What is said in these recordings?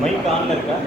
Mic ஆன்ல இருக்கா?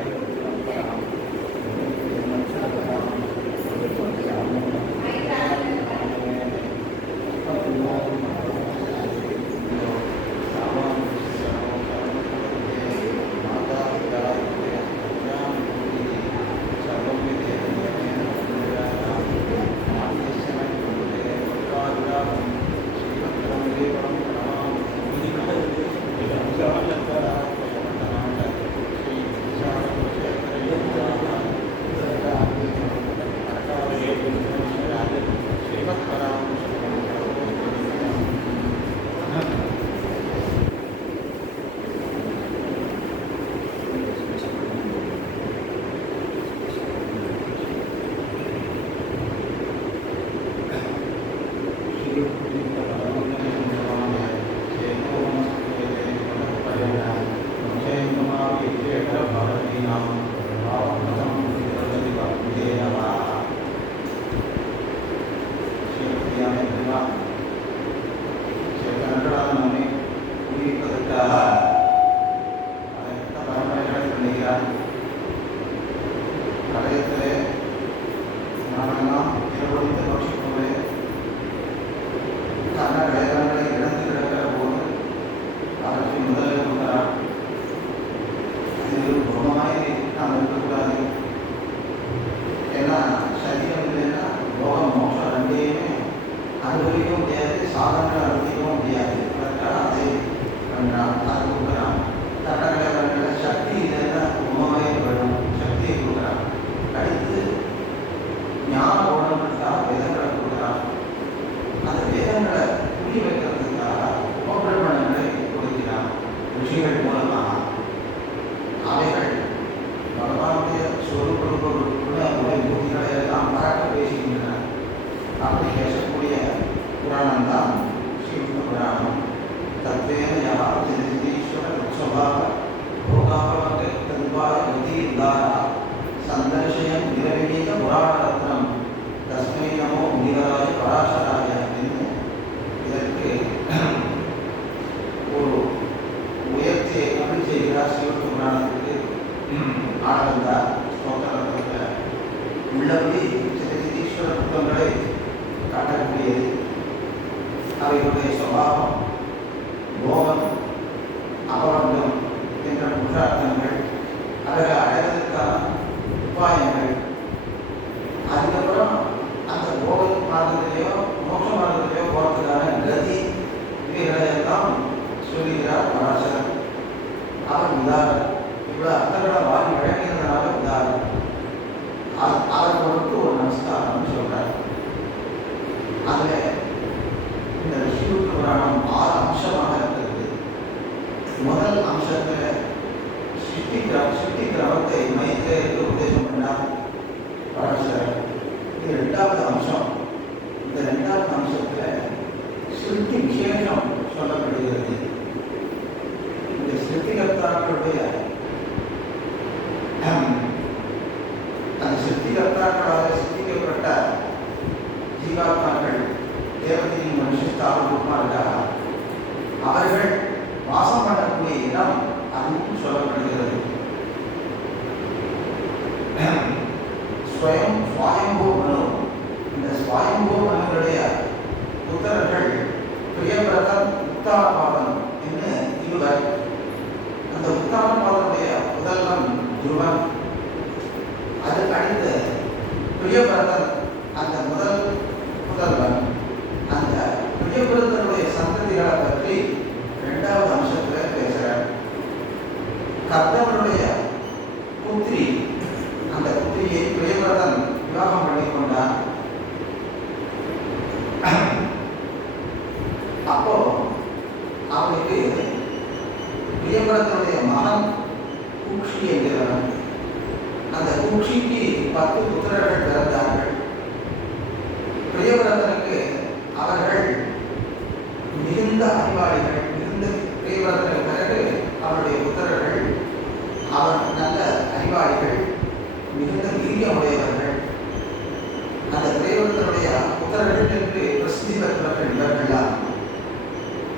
அந்த தேவர்களுடைய புத்தர்கள் என்று பிரசித்தி பெற்றவர்கள் இவர்கள்லாம்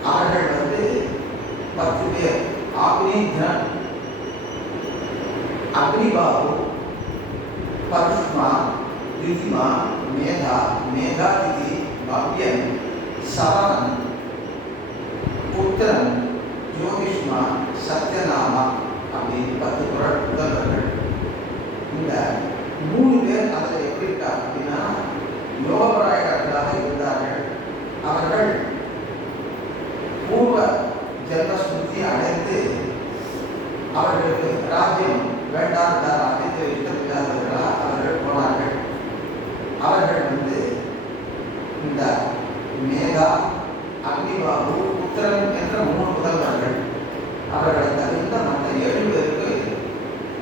அவர்கள் திதிமான் மேதா மேதாதிதி பவ்யன் சவணன் புத்திரன் ஜோதிஷ்மான் சத்யநாமா அப்படின்னு 10 புதல்வர்கள். இந்த 3 பேர் அதில் எப்படி இருக்காங்க அப்படின்னா யோகபராயகர்களாக இருந்தார்கள். அவர்கள் பூர்வ ஜென்மஸ்மிருதி அடைந்து அவர்களுக்கு ராஜ்யம் வேண்டாம், ராஜ்யத்தை இஷ்டமில்லாதவர்களாக அவர்கள் போனார்கள். அவர்கள் இந்த மேதா அக்னிபாபு புத்திரன் என்ற 3 புதல்வர்கள். அவர்களை தவிர்த்த மற்ற 7 பேருக்கு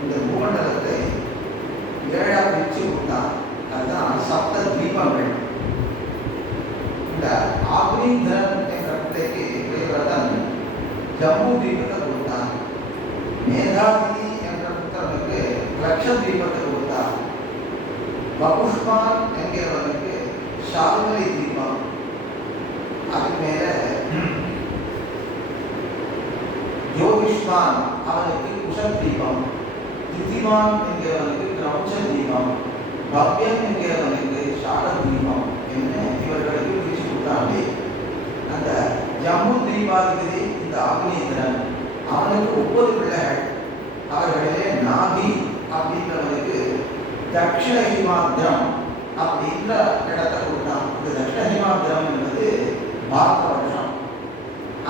இந்த பூமண்டலத்தை 7ஆக பிரித்து கொடுத்தான். அதுதான் சப்த தீபங்கள். இந்த ஆக்னிதரன் என்ற பிள்ளைக்கு இளையவரன் ஜம்பு தீபத்தை கொடுத்தான். மேதாதிதி என்ற புத்திரனுக்கு லட்ச தீபத்தை கொடுத்தான். வபுஷ்மான் என்கிறவனுக்கு ஷால்மலி தீபம், அது மேல ஜோதிஷ்மான் அவனுக்கு குஷல் தீபம், திதிமான் என்கிறவனுக்கு கிரௌஞ்ச தீபம், பவ்யன் என்கிறவனுக்கு ஷாட தீபம் என்ன இவர்களுக்கு பிரிச்சு கொடுத்தாங்களே. அந்த ஜம்மு தீபாதிபதி இந்த ஆக்னீந்திரன், அவனுக்கு 9 பிள்ளைகள். அவர்களிலே நாபி அப்படின்றவனுக்கு தட்சிண ஹிமாத்திரம் அப்படின்ற இடத்தை கொடுத்தான். இந்த தட்சிண ஹிமாத்திரம் என்பது பாரத வருஷம்.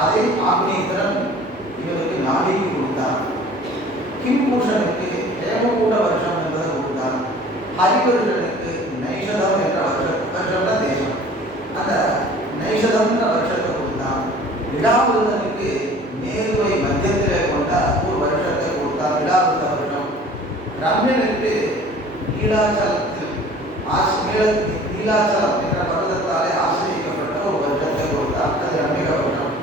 அதை ஆக்னீந்திரன் இவனுக்கு நாபிக்கு கொடுத்தான். கிம்பூஷனுக்கு ஹேமகூட வருஷம் என்பதை கொடுத்தான். ஹரிவர்ஷனுக்கு நைஷதம் என்ற வருஷம் தான் தேசம். அந்த நைஷதம்ன்ற வருஷத்தை கொடுத்தான். விடாவிரதனுக்கு மேருவை மத்தியத்திலே கொண்ட ஒரு வருஷத்தை கொடுத்தான், விடாவிரத வருஷம். ரம்யனுக்கு நீலாச்சலத்தில் நீலாச்சலம் என்ற பர்வதத்தாலே ஆசிரியக்கப்பட்ட ஒரு வருஷத்தை கொடுத்தார், அது ரம்மிக வருஷம்.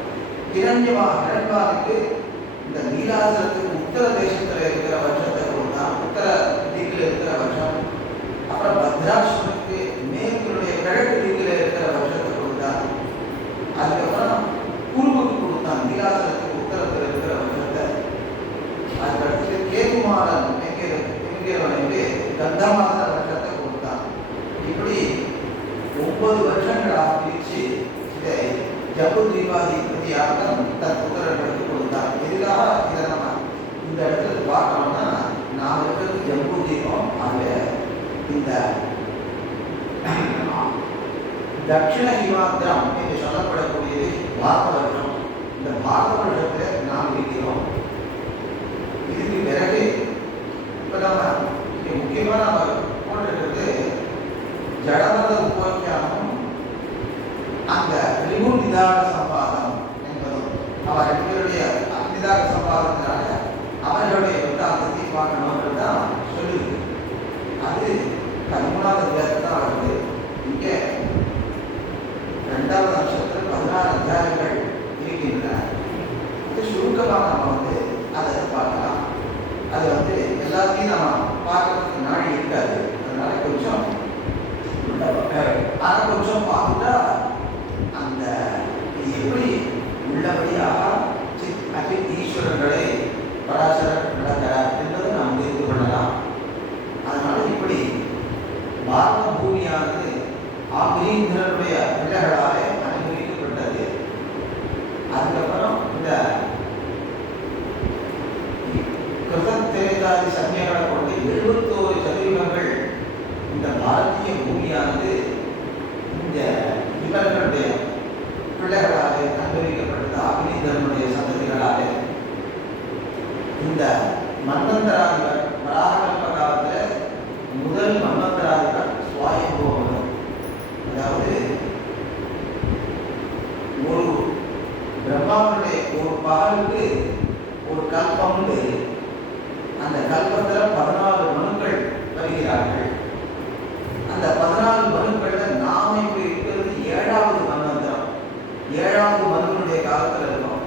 இரண்யவானுக்கு இந்த நீலாச்சலத்துக்கு உத்தர தேசத்தில் இருக்கிற வருஷத்தை கொடுத்தான், உத்தர திக்கில் இருக்கிற வருஷம். அப்புறம் பத்ராஷ்டனுக்கு மேற்குடைய கிழக்கு திக்கில் இருக்கிற வருஷத்தை கொடுத்தான். அதுக்கப்புறம் குருவுக்கு கொடுத்தான், நீலாச்சலத்துக்கு உத்தரத்தில் இருக்கிற வருஷத்தை. அதுக்கடுத்து கேகுமாரன் என்கிறவனுக்கு கந்தமாத வருஷத்தை கொடுத்தான். இப்படி 9 வருஷங்களாக பிரித்து இதை ஜம்பு தீபாதிபதியாக தன் புத்திரர்களுக்கு கொடுத்தான். எதுக்காக இதை நம்ம இந்த இடத்துல பார்க்கணும்னா, நாம் இருக்கிறது ஜம்பு தீபம். அதில் இந்த தட்சிண ஹிமாத்திரம் என்று சொல்லப்படக்கூடியது பாரத வருஷம். இந்த பாரத வருஷத்தில் நாம் இருக்கிறோம். இதுக்கு பிறகு இப்போ நம்ம முக்கியமாக நம்ம போட்டிருக்கிறது ஜடமத உபோக்கியானம், அந்த ரிபு நிதாக சம்பாதம் என்பதும் அவர் 2 பேருடைய நிதாக சம்பாதத்தினால அவர்களுடைய விருத்தாந்தத்தை பார்க்கணுன்றது தான் சொல்லுது. அது 13வது அத்தியாயத்தில் தான் வருது. இங்கே 2வது வருஷத்தில் 16 அத்தியாயங்கள் இருக்கின்றன. அது சுருக்கமாக நம்ம அதை பார்க்கலாம். அது எல்லாத்தையும் நம்ம பார்க்கறதுக்கு நாடி இருக்காது. அதனால கொஞ்சம் பார்த்துட்டா அந்த எப்படி உள்ளபடியாக ஈஸ்வரர்களை பராசரர் நடக்கிறார் என்பதை நாம் தெரிந்து கொள்ளலாம். அதனால இப்படி பாரத பூமியானது ஆக்னீந்திரனுடைய பிள்ளைகளாலே அனுமதிக்கப்பட்டது. அதுக்கப்புறம் இந்த கிருதத்தேதாதி சமயங்களை கொண்டு 71 சதவீதங்கள் இந்த பாரதிய பூமியானது இந்த இவர்களுடைய பிள்ளைகளாலே அனுபவிக்கப்பட்டது. ஆக்னீந்திரனுடைய சந்ததிகளாலே இந்த மன்வந்தராதிபர் வராகல்ப காலத்தில் முதல் மன்வந்தராதிபர் சுவாயம்புவனும், அதாவது ஒரு பிரம்மாவுடைய ஒரு பகலுக்கு ஒரு கல்பம், அந்த கல்பத்தில் 14 மனுக்கள் வருகிறார்கள். அந்த 14 மனுக்களில் நாம இப்ப இருக்கிறது 7வது மன்வந்தரம். 7வது மனுவனுடைய காலத்தில் இருக்கும்.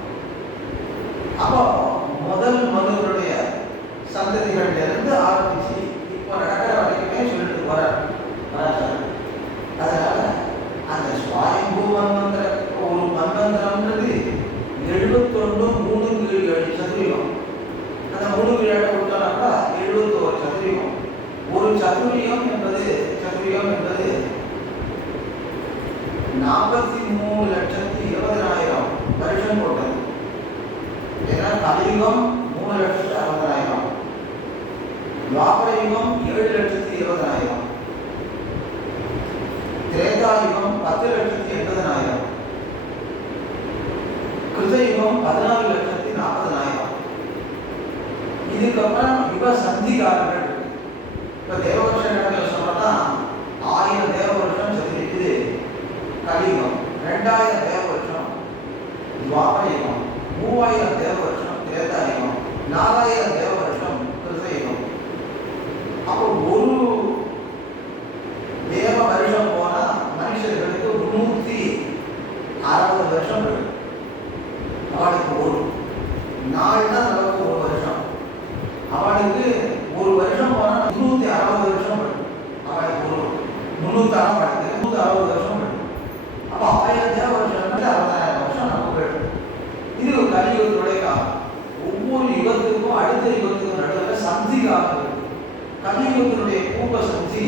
அப்போ முதல் மனுவனுடைய சந்ததிகள்ல இருந்து ஆரம்பிச்சு இப்போ நடக்கிற வரைக்குமே சொல்லிட்டு போறார். அதனால அந்த சுவாயம்பூ மன்வந்தர ஒரு மன்வந்தரம்ன்றது 71 3 7 சதுரீகம். அந்த 3 7 கொடுத்தாக்கா 71 சதுரீகம். ஒரு சதுரியம் என்பது சதுரியம் 43,20,000 வருஷம் போட்டது. ஏன்னா கலியுகம் 3,60,000, துவாபர யுகம் 7,20,000, திரேதாயுகம் 10,80,000, கிருதயுகம் 14,40,000. இதுக்கப்புறம் யுக சந்திகாரர்கள். இப்ப தேவவர்ஷ கணக்கில் சொன்னா 1000 தேவவர்ஷம் சொல்லிட்டு கலியுகம், 2000 தேவவர்ஷம் துவாபர யுகம், 3000 தேவவர்ஷம் திரேதாயுகம், 4000 தேவவர்ஷம் கிருதயுகம். அப்போ ஒரு தேவ வருஷம் போனா மனுஷர்களுக்கு 360 வருஷம் இருக்கு. அவளுக்கு ஒரு நாள் தான் நமக்கு ஒரு வருஷம். அவளுக்கு ஒரு வருஷம் போனா 360 வருஷம் இருக்கு. அவளுக்கு ஒரு 360 வருஷம் இருக்கு. அப்போ 1000 தேவ வருஷம் 60,000 வருஷம் நமக்கு இருக்கு. இது கலியுகத்துடைய காலம். ஒவ்வொரு யுகத்துக்கும் அடுத்த யுகத்துக்கும் நடுவில் சந்தி காலம் இருக்கு. கலியுகத்தினுடைய பூர்வ சந்தி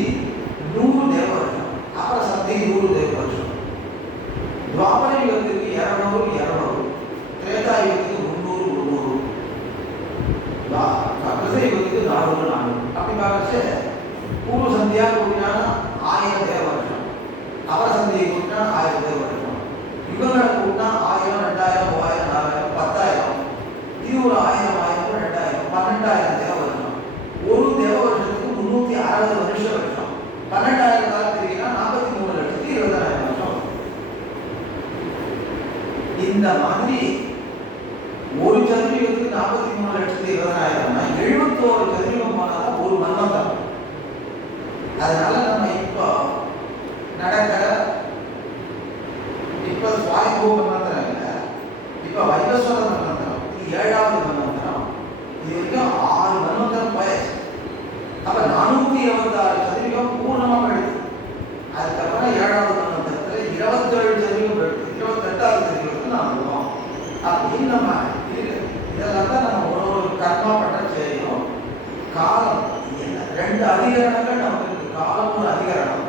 100 தேவ வருஷம், அப்புறம் சந்தி 100 தேவ வருஷம். துவாபர யுகத்துக்கு 200, திரேதாயுகத்துக்கு 300, கிருதயுகத்துக்கு 400. அப்படி பார்க்கச்சு பூர்வ சந்தியா கூட்டினா 1000 தேவ வருஷம், அபர சந்தியை கூட்டினா 1000 தேவ வருஷம், யுகங்களை கூட்டினா 1000, 2000, 3000, 4000, 10,000. இது ஒரு 1000, 2000, 12,000 தேவ வருஷம். ஒரு தேவ வருஷத்துக்கு 360 வருஷம். 12,000 தெரியுன்னா 43,20,000 வருஷம். இந்த மாதிரி ஒரு சதுரயுகத்துக்கு 43,20,000, 71 சதுரயுகம் போனாதான் ஒரு மன்வந்தரம். அதனால நம்ம இப்போ நடக்கிற இப்போ சுவாயம்பூ மன்வந்தரம் இல்லை, இப்போ வைவஸ்வர மன்வந்தரம், இது 7வது மன்வந்தரம். இது வரைக்கும் 6 மன்வந்தரம் போயாச்சு. அப்ப 426 சதுரயுகம் பூர்ணமா கழித்து, அதுக்கப்புறம் 7வது மன்வந்தரத்துல 27 சதுரயுகம் கழித்து 28வது சதுரயுகத்துக்கு நாம் வருவோம். அப்படின்னு நம்ம இதெல்லாம் தான் நம்ம ஒரு கர்மா பண்ண செய்யணும். காலம் என்ன 2 அதிகரணங்கள் நமக்கு இருக்கு. காலம் ஒரு அதிகரணம்,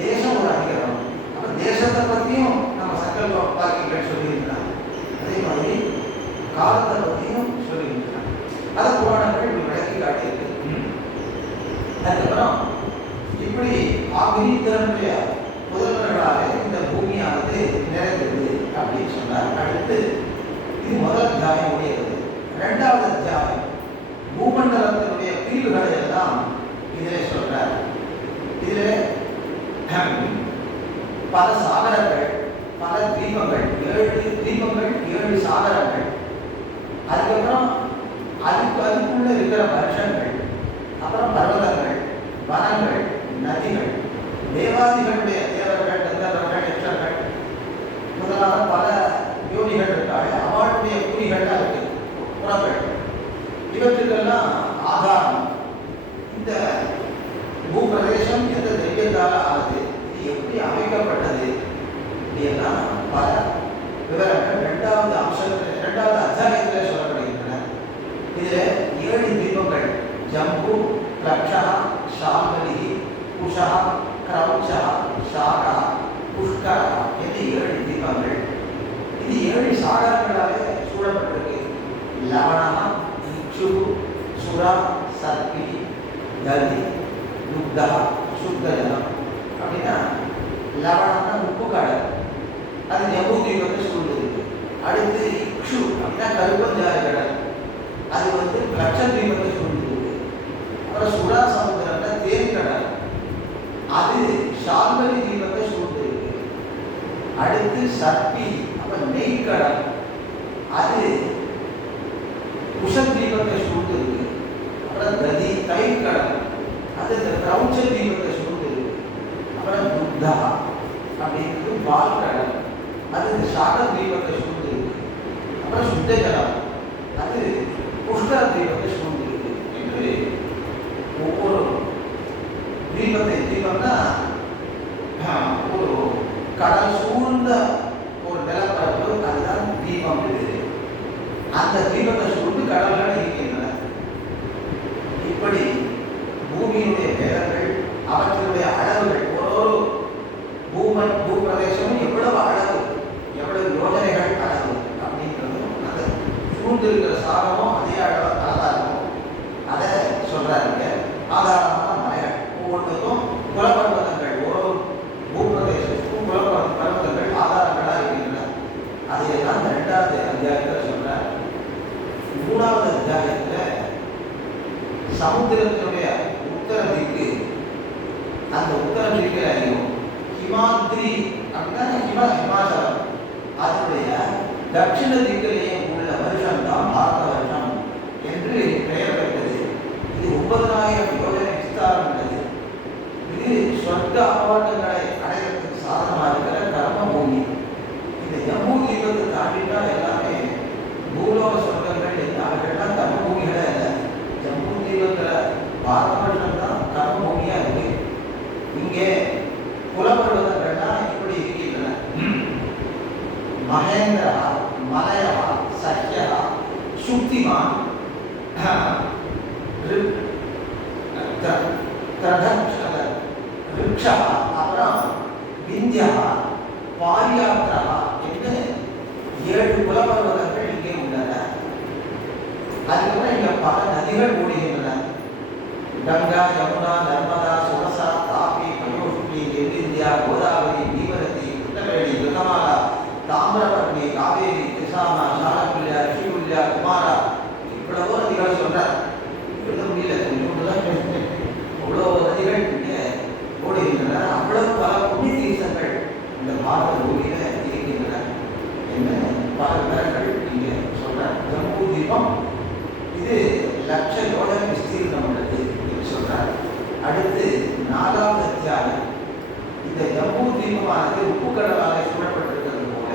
தேசம் ஒரு அதிகரணம். அப்ப தேசத்தை பத்தியும் நம்ம சங்கல்ப வாக்கியங்கள் சொல்லியிருக்கிறாங்க. அதே மாதிரி காலத்தை பத்தியும் சொல்லியிருக்கிறாங்க. அதை புராணங்கள் விளக்கி காட்டியிருக்கு. அதுக்கப்புறம் இப்படி ஆகிரித்தனுடைய முதல்வர்களாக இந்த பூமியானது நிறைந்தது அப்படின்னு சொன்னார். அடுத்து இது முதல் அத்தியாயம் உடையது. 2வது அத்தியாயம் பூமண்டலத்தினுடைய பிரிவுகளை எல்லாம் இதிலே சொல்றார். இதிலே பல சாகரங்கள், பல தீபங்கள், 7 தீபங்கள், 7 சாகரங்கள், அதுக்கப்புறம் அதுக்குள்ள இருக்கிற வருஷங்கள், அப்புறம் பர்வதங்கள், வனங்கள், நதிகள், தேவாதிகளுடைய தேவர்கள், கந்தர்வர்கள், யட்சர்கள் முதலான பல யோனிகள் இருக்காங்க. அவளுடைய குறிகள்லாம் இருக்கு, புறங்கள். இவற்றுக்கெல்லாம் ஆதாரம் இந்த பூபிரதேசம் எந்த தெய்வத்தால ஆகுது, இது எப்படி அமைக்கப்பட்டது, இப்படியெல்லாம் பல விவரங்கள் 2வது அம்சத்தில் 2வது அத்தியாயத்தில் சொல்லப்படுகின்றன. இதில் 7 தீபங்கள் ஜம்பு, லக்ஷா, ஷால்மலி, குஷா, கிரௌச்சா, ஷாகா, புஷ்கரா என்று 7 தீபங்கள். இது 7 சாகரங்களாலே சூழப்பட்டிருக்கு. லவணா, இச்சு, சுரா, சர்பி, ததி, துக்தா, சுத்த ஜலம். அப்படின்னா லவணம்னா உப்பு கடல், அது ஜம்பு தீபத்தை சூழ்ந்திருக்கு. அடுத்து இக்ஷு அப்படின்னா கருப்பஞ்சாறு கடல், அது லட்சத்தீபத்தை சூழ்ந்திருக்கு. அப்புறம் சுரா சமுத்திரம்னா தேன் கடல், அது ஷால்மலி தீபத்தை சூழ்ந்திருக்கு. அடுத்து சர்பி அப்ப நெய் கடல், அது குஷத் தீபத்தை சூழ்ந்திருக்கு. அப்புறம் ததி தயிர் கடல், அது இந்த கிரௌச்ச தீபத்தை சூழ்ந்திருக்கு. அப்புறம் துக்தா அப்படிங்கிறது பால் கடல், அது இந்த சாகர தீபத்தை சூழ்ந்திருக்கு. அப்புறம் சுத்த ஜலம், அது புஷ்கர தீபத்தை சூழ்ந்திருக்கு. என்று ஒவ்வொரு தீபம்னா ஒரு கடல் சூழ்ந்த ஒரு நிலப்பரப்பு, அதுதான் தீபம். அந்த தீபத்தை சூழ்ந்து கடல்கள் இருக்கின்றன. இப்படி பூமியினுடைய வேதங்கள், அவற்றினுடைய அளவுகள், ஒரு பூபிரதேசமும் எவ்வளவு அப்படின்னா ஹிமாச்சலம். அதனுடைய தட்சிண திக்கிலேயே உள்ள வருஷம் தான் பாரத வருஷம் என்று பெயர் பெற்றது. இது 9000 யோஜனை விஸ்தாரம் உள்ளது. இது சொர்க்க அபார்ட்டங்களை அடைவதற்கு சாதனமாக இருக்கிற கர்ம பூமி. இந்த ஜம்மு தீபத்தை தாண்டிட்டா எல்லாமே பூலோக சொர்க்கங்கள் அவர்கள்லாம் கர்ம பூமிகளே இல்லை. ஜம்மு தீபத்தில் பாரத வருஷம் தான் கர்ம பூமியாக இருக்கு. இங்கே புலப்பருவதற்கெல்லாம் இப்படி இருக்கின்றன. மகேந்திரா, மலயா, சஹ்யா, சுக்திமான், ரிக்ஷா, அப்புறம் விந்தியா, பாரியாத்ரா என்று 7 புலப்பருவதங்கள் இங்கே உள்ளன. அதுக்கப்புறம் இங்கே பல நதிகள் ஓடுகின்றன. கங்கா, யமுனா, நர்மதா, சுரசா, தாபி, பயோஷ்ணி, தென்னிந்தியா, கோதாவரி, பீமரதி, கிருஷ்ணவேணி, ருதமாலா, தாமிரபரணி, காவேரி, கிருஷ்ணா, சாலகுல்யா, ரிஷிகுல்யா, குமாரா, இவ்வளவோ நதிகளை சொல்றார். எழுத முடியல, அவ்வளோ நதிகள் இங்கே ஓடுகின்றன. அவ்வளவு பல புண்ணிய தீர்த்தங்கள் இந்த பாரத பூமியில இருக்கின்றன. என்ன பல விவரங்கள் இங்கே சொல்றார். ஜம்பு தீபம் இது 1,00,000 யோஜனை விஸ்தீர்ணம் உள்ளது என்று சொல்றார். அடுத்து 4வது அத்தியாயம். இந்த ஜம்பு தீபமானது உப்பு கடலாலே சூழப்பட்டிருக்கிறது போல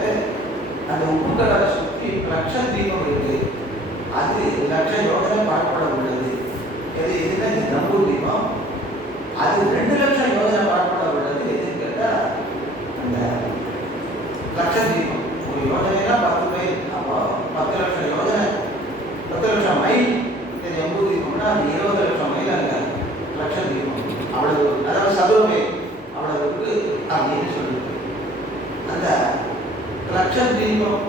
அந்த உப்பு கடலை சுற்றி லட்ச தீபம் இருக்கு. அது 1,00,000 யோஜனை பரப்பட உள்ளது. இது இதுனா இந்த ஜம்பு தீபம். அது 2,00,000 யோஜனை பரப்பட உள்ளது. எதுன்னு கேட்டால் அந்த லட்ச தீபம். ஒரு யோஜனைனா 10 மைல். அப்போ 10,00,000 யோஜனை, 10,00,000 மைல். இந்த ஜம்பு தீபம்னா அது 20,00,000 மைல். அங்கே லட்ச தீபம் அவ்வளவு, அதாவது சதுர மைல் அவ்வளவுக்கு அப்படின்னு சொல்லுது. அந்த லட்ச தீபம்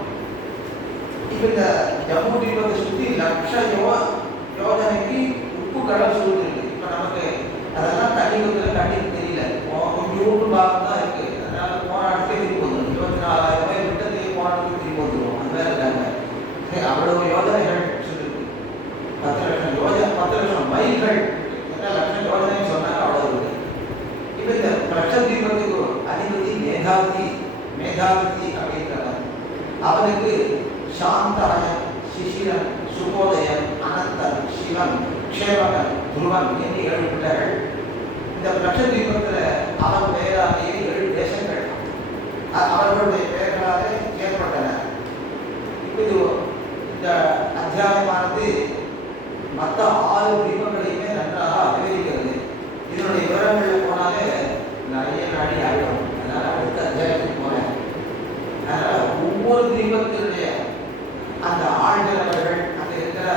இப்போ இந்த ஜம்பு தீபத்தை சுற்றி 1,00,000 யோஜனைக்கு உப்பு கடல் சூழ்நிலை. இப்போ நமக்கு அதெல்லாம் தண்ணிக்குள்ள கண்ணுக்கு தெரியல. கொஞ்சோண்டு பாகம் தான் இருக்கு. அதனால போன இடத்துக்கு திரும்பி வந்துடும். 24,000 மைல் விட்டத்துக்கு போன இடத்துக்கு திரும்பி வந்துடும். அந்த மாதிரி இருக்காங்க. அவ்வளவு யோஜனைகள் சொல்லிருக்கு. 10,00,000 யோஜனை, 10,00,000 மைல்கள், 1,00,000 யோஜனை சொன்னாங்க. அவ்வளவு இருக்கு. இப்போ இந்த லட்ச தீபத்துக்கு அதிபதி மேதாவிதி அப்படின்றவன். அவனுக்கு சாந்தரன், சிசிரன், சுபோதயன், அனந்தன், சிவன், க்ஷேமகன், துருவன் என்று 7 பிள்ளைகள். இந்த லட்ச தீபத்தில் அவன் பெயராலேயே 7 தேசங்கள் அவர்களுடைய பெயர்களாலே ஏற்பட்டன. இது இந்த அத்தியாயமானது மற்ற 6 தீபங்களையுமே நன்றாக விவரிக்கிறது. இதனுடைய விவரங்கள் போனாலே நிறைய நாடி ஆகிடும். அதனால் அடுத்த அத்தியாயத்துக்கு போனேன். அதனால் ஒவ்வொரு தீபத்தினுடைய அந்த ஆழ்நிலவர்கள், அங்கே இருக்கிற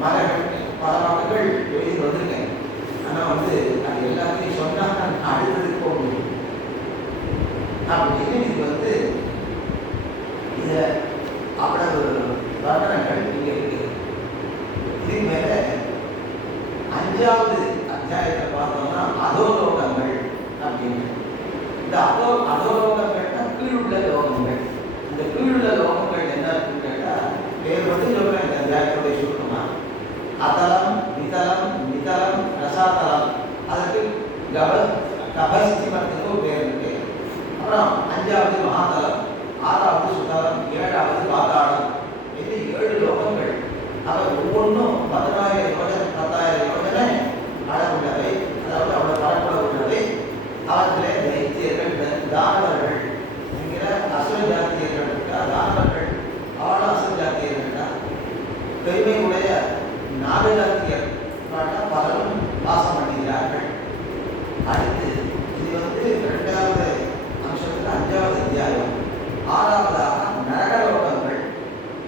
மலைகள், பல மக்கள் எழுதி வந்திருக்கேன். ஆனால் அது எல்லாத்தையும் சொன்னால் நான் அடுத்ததுக்கு போக முடியும் அப்படின்னு இது இதை அவ்வளவு வர்ணனைகள் இங்கே இருக்கு. இதுக்கு மேலே 5வது அத்தியாயத்தை பார்த்தோம்னா அதோலோகங்கள் அப்படின்னு. இந்த அதோலோகங்கள்னா கீழுள்ள லோகங்கள். இந்த கீழுள்ள லோகங்கள் என்ன இருக்குன்னு கேட்டால் பேர் மட்டும் சொல்கிறேன். இந்த அத்தியாயத்துடைய சுருக்கமா அதலம், விதலம், நிதலம், ரசாதலம். அதற்கு கபஸ்திமத்துக்கு பேர் இருக்கு. அப்புறம் 5வது மகாதலம், 6வது சுதலம், 7வது பாதாளம் என்று 7 லோகங்கள். அவர் ஒவ்வொன்றும் 10,000 யோஜனை, 10,000 யோஜனை அளவுள்ளவை. அதாவது அவ்வளவு பரப்பள உள்ளவை. அவற்றிலே தைத்தியர்கள், தானவர்கள் என்கிற அசுர ஜாத்தியர்கள் இருக்கா. தானவர்கள் அவள அசுர ஜாத்தியர்கள் தான். பெருமை உடைய நாகஜாத்தியர் பலரும் வாசம் பண்ணுகிறார்கள். அடுத்து இது 2வது அம்சத்தில் 5வது அத்தியாயம். 6வதாக நரகலோகங்கள்.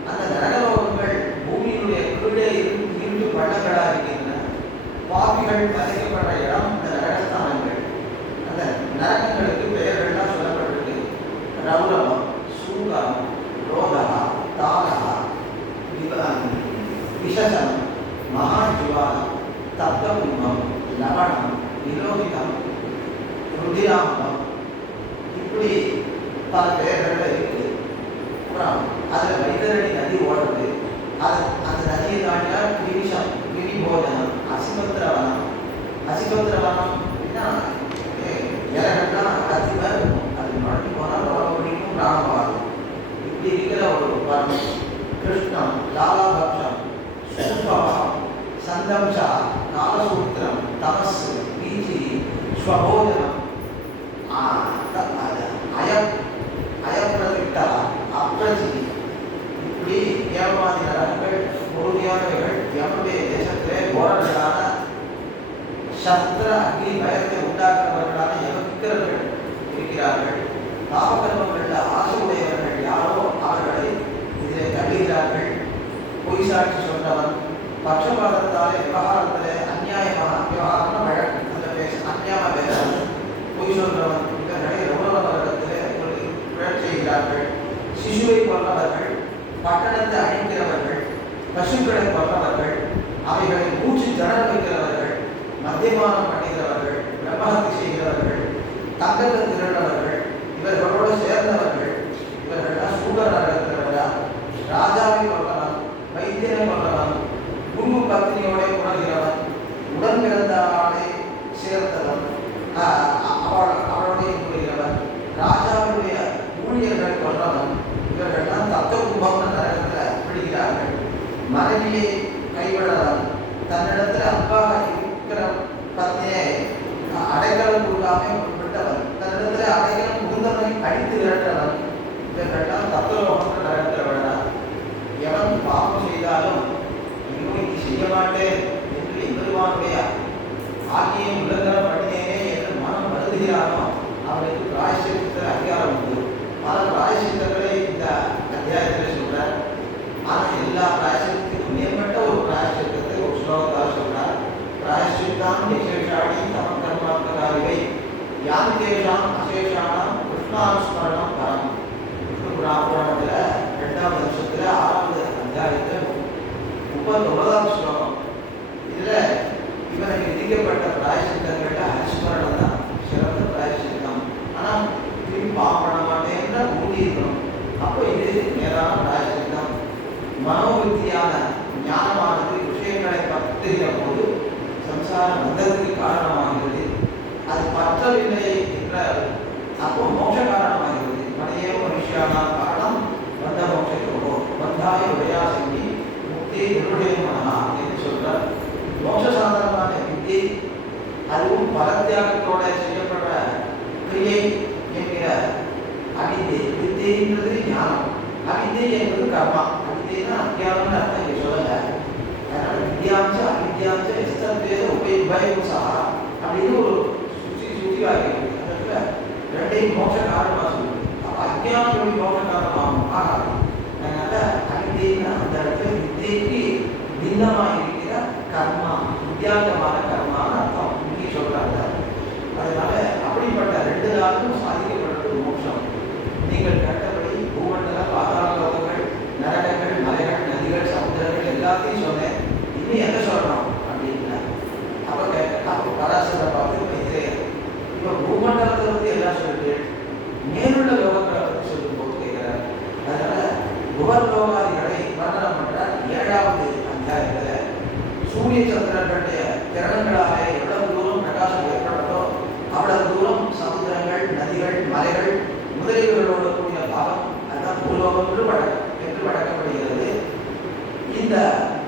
அந்த நரகலோகங்கள் பூமியினுடைய கீழே இருந்து பள்ளங்களாக இருக்கின்றன. பாபிகள் வதைக்கப்படுற இடம் இந்த நரகஸ்தானங்கள். அந்த நரகங்களுக்கு பெயர்கள்லாம் சொல்லப்பட்டிருக்கு. ரௌரவம், சூகம், ரோதகா, தாரகா, விஷசனம், மகாஜுவாலம், தப்தகும்பம், லவணம், நிலோகிதம், ருதிராம்பம், இப்படி பல பெயர்கள் இருக்கு. அப்புறம் அதில் வைத்தரணி நதி ஓடுறது. அந்த நதியை தாண்டினா கிரிஷம், கிரிபோஜனம், அசிபத்திரவனம். அசிபத்திரவனம் அப்படின்னா இலைகள்லாம் கத்தி மாதிரி இருக்கும். அது நுழைஞ்சு போனால் छन्दं च कालसूत्रं तपस्सु बीजिः स्वभोजनम् அயப்பிரதிட்டா அப்பிரதி இப்படி ஏமாதினர்கள் உறுதியானவைகள் எவனுடைய தேசத்திலே போராடுகளான சஸ்திர அக்னி பயத்தை உண்டாக்குறவர்களான யமக்கிரர்கள் இருக்கிறார்கள். பாவகர்மங்களில் ஆசை உடையவர்கள் யாரோ அவர்களை இதிலே தள்ளுகிறார்கள். பொய் சாட்சி சொன்னவன் பட்சபாதத்தாலே விவகாரத்திலே அந்நியாயமாக விவகாரம் வழக்கு அதில் பேச அந்நியாயமாக பேசுவது பொய் சொல்றவன் இவர்களை ரவுரவர்களிடத்திலே செய்கிறார்கள். சிசுவை கொல்லவர்கள், பட்டணத்தை அழிக்கிறவர்கள், பசுக்களை கொல்லவர்கள், அவைகளை மூச்சு ஜடர் வைக்கிறவர்கள், மத்தியமானம் பண்ணுகிறவர்கள், பிரம்மஹத்தி செய்கிறவர்கள், தங்கத்தை திருடவர்கள், இவர்களோடு சேர்ந்தவர்கள், இவர்கள்லாம் சூடர் நடக்கிறவர்களா ராஜாவை கொல்லவன், வைத்தியனை கொல்லவன், குரு பத்னியோட உணர்கிறவன், உடன் பிறந்த ஆளை சேர்ந்தவன், அவளுடைய கூறுகிறவன், ராஜாவுடைய ஊழியர்கள் கொண்டவன், இவர்கள்லாம் தத்துவ கும்பம் நரகத்தில் விடுகிறார்கள். மனைவியை கைவிடவன், தன்னிடத்தில் அன்பாக இருக்கிற பத்னியை அடைக்கலம் கொடுக்காம விட்டவன், தன்னிடத்தில் அடைக்கலம் முகுந்தவனை அடித்து விரட்டவன், இவர்கள்லாம் தத்துவ நரகத்தில் விடலாம். எவன் பாவம் செய்தாலும் இன்னும் இது செய்ய மாட்டேன் என்று எம்பெருமானுடைய ஆகியை உலகம் பண்ணினேனே என்று மனம் வருகிறானோ அவனுக்கு பிராயசித்தத்தில் அதிகாரம் உண்டு. பல பிராயசித்தங்களை இந்த அத்தியாயத்தில் சொல்றார். ஆனால் எல்லா பிராயசித்துக்கும் மேம்பட்ட ஒரு பிராயசித்தத்தை ஒரு ஸ்லோகத்தால் சொல்றார். பிராயசித்தாம் விசேஷாணி தம கர்மாத்மகாரிவை யாந்தேஷாம் அசேஷானாம் கிருஷ்ணானுஸ்மரணம் பரம். விஷ்ணு புராணத்தில் 2வது வருஷத்தில் 6வது அத்தியாயத்தில் 39வது ஸ்லோகம். இதில் இவனுக்கு விதிக்கப்பட்ட பிராயசித்தங்கள்ல ஹரிஸ்மரணம் தான் சிறந்த பிராயசித்தம். ஆனால் திரும்பி பாவம் பண்ண மாட்டேன்ற உறுதி இருக்கணும். அப்போ இது நேரான பிராயசித்தம். மனோவித்தியான ஞானமானது விஷயங்களை பற்றுகிற போது சம்சார பந்தத்துக்கு காரணமாகிறது. அது பற்றவில்லை என்ற அப்போ மோட்ச காரணமாகிறது. மனையே மனுஷியான காரணம் பந்த மோட்சத்தோ பந்தாய உடையாசங்கி முக்தி என்னுடைய மனா என்று சொல்றார். மோட்ச சாதனமான வித்தை, அதுவும் பலத்தியாகத்தோட செய்யப்படுற கிரியை என்கிற அவித்தை. வித்தைன்றது ஞானம், அவித்தை என்பது கர்மா. அவித்தைன்னா அத்தியாவன்னு அர்த்தம் இங்கே சொல்லலை. அதனால வித்யாம்ச அவித்யாம்ச எஸ்தத்வேத உபயோகசா அப்படின்னு ஒரு சுத்தி வாக்கியம். அதனால ரெண்டையும் மோட்ச காரணமாக சொல்லுது. அப்போ அத்தியானம் எப்படி மோட்ச காரணமாகும்? ஆகாது. அதனால அவித்தைன்னா அந்த இடத்துல வித்தைக்கு பின்னமாக இருக்கிற கர்மா, வித்தியாசமான கர்மான அர்த்தம் இங்கே சொல்றாங்க. அதனால அப்படிப்பட்ட 2 நாளும் சாதிக்கப்படுறது மோட்சம். நீங்கள் கட்டபடி பூமண்டல பாதாள லோகங்கள், நரகங்கள், மலைகள், நதிகள், சமுத்திரங்கள் எல்லாத்தையும் சொன்னேன். இன்னும் என்ன சொல்லணும் அப்படின்னா அப்போ பராசரை பார்த்து வைத்திரேன். இப்போ பூமண்டலத்தை பற்றி எல்லாம் சொல்லிட்டு மேலுள்ள லோகங்களை பற்றி சொல்லும் போது கேட்கிறார். அதனால புவர்லோகாதிகளை வர்ணனம் பண்றார் 7வது அத்தியாயத்தில். சூரிய சந்திரர்களுடைய கிரணங்களாலே எவ்வளவு தூரம் பிரகாசம் ஏற்படுறதோ அவ்வளவு தூரம் சமுத்திரங்கள், நதிகள், மலைகள் முதலியவர்களோடு கூடிய பாகம் அதுதான் பூலோகம் என்று வழங்கப்படுகிறது. இந்த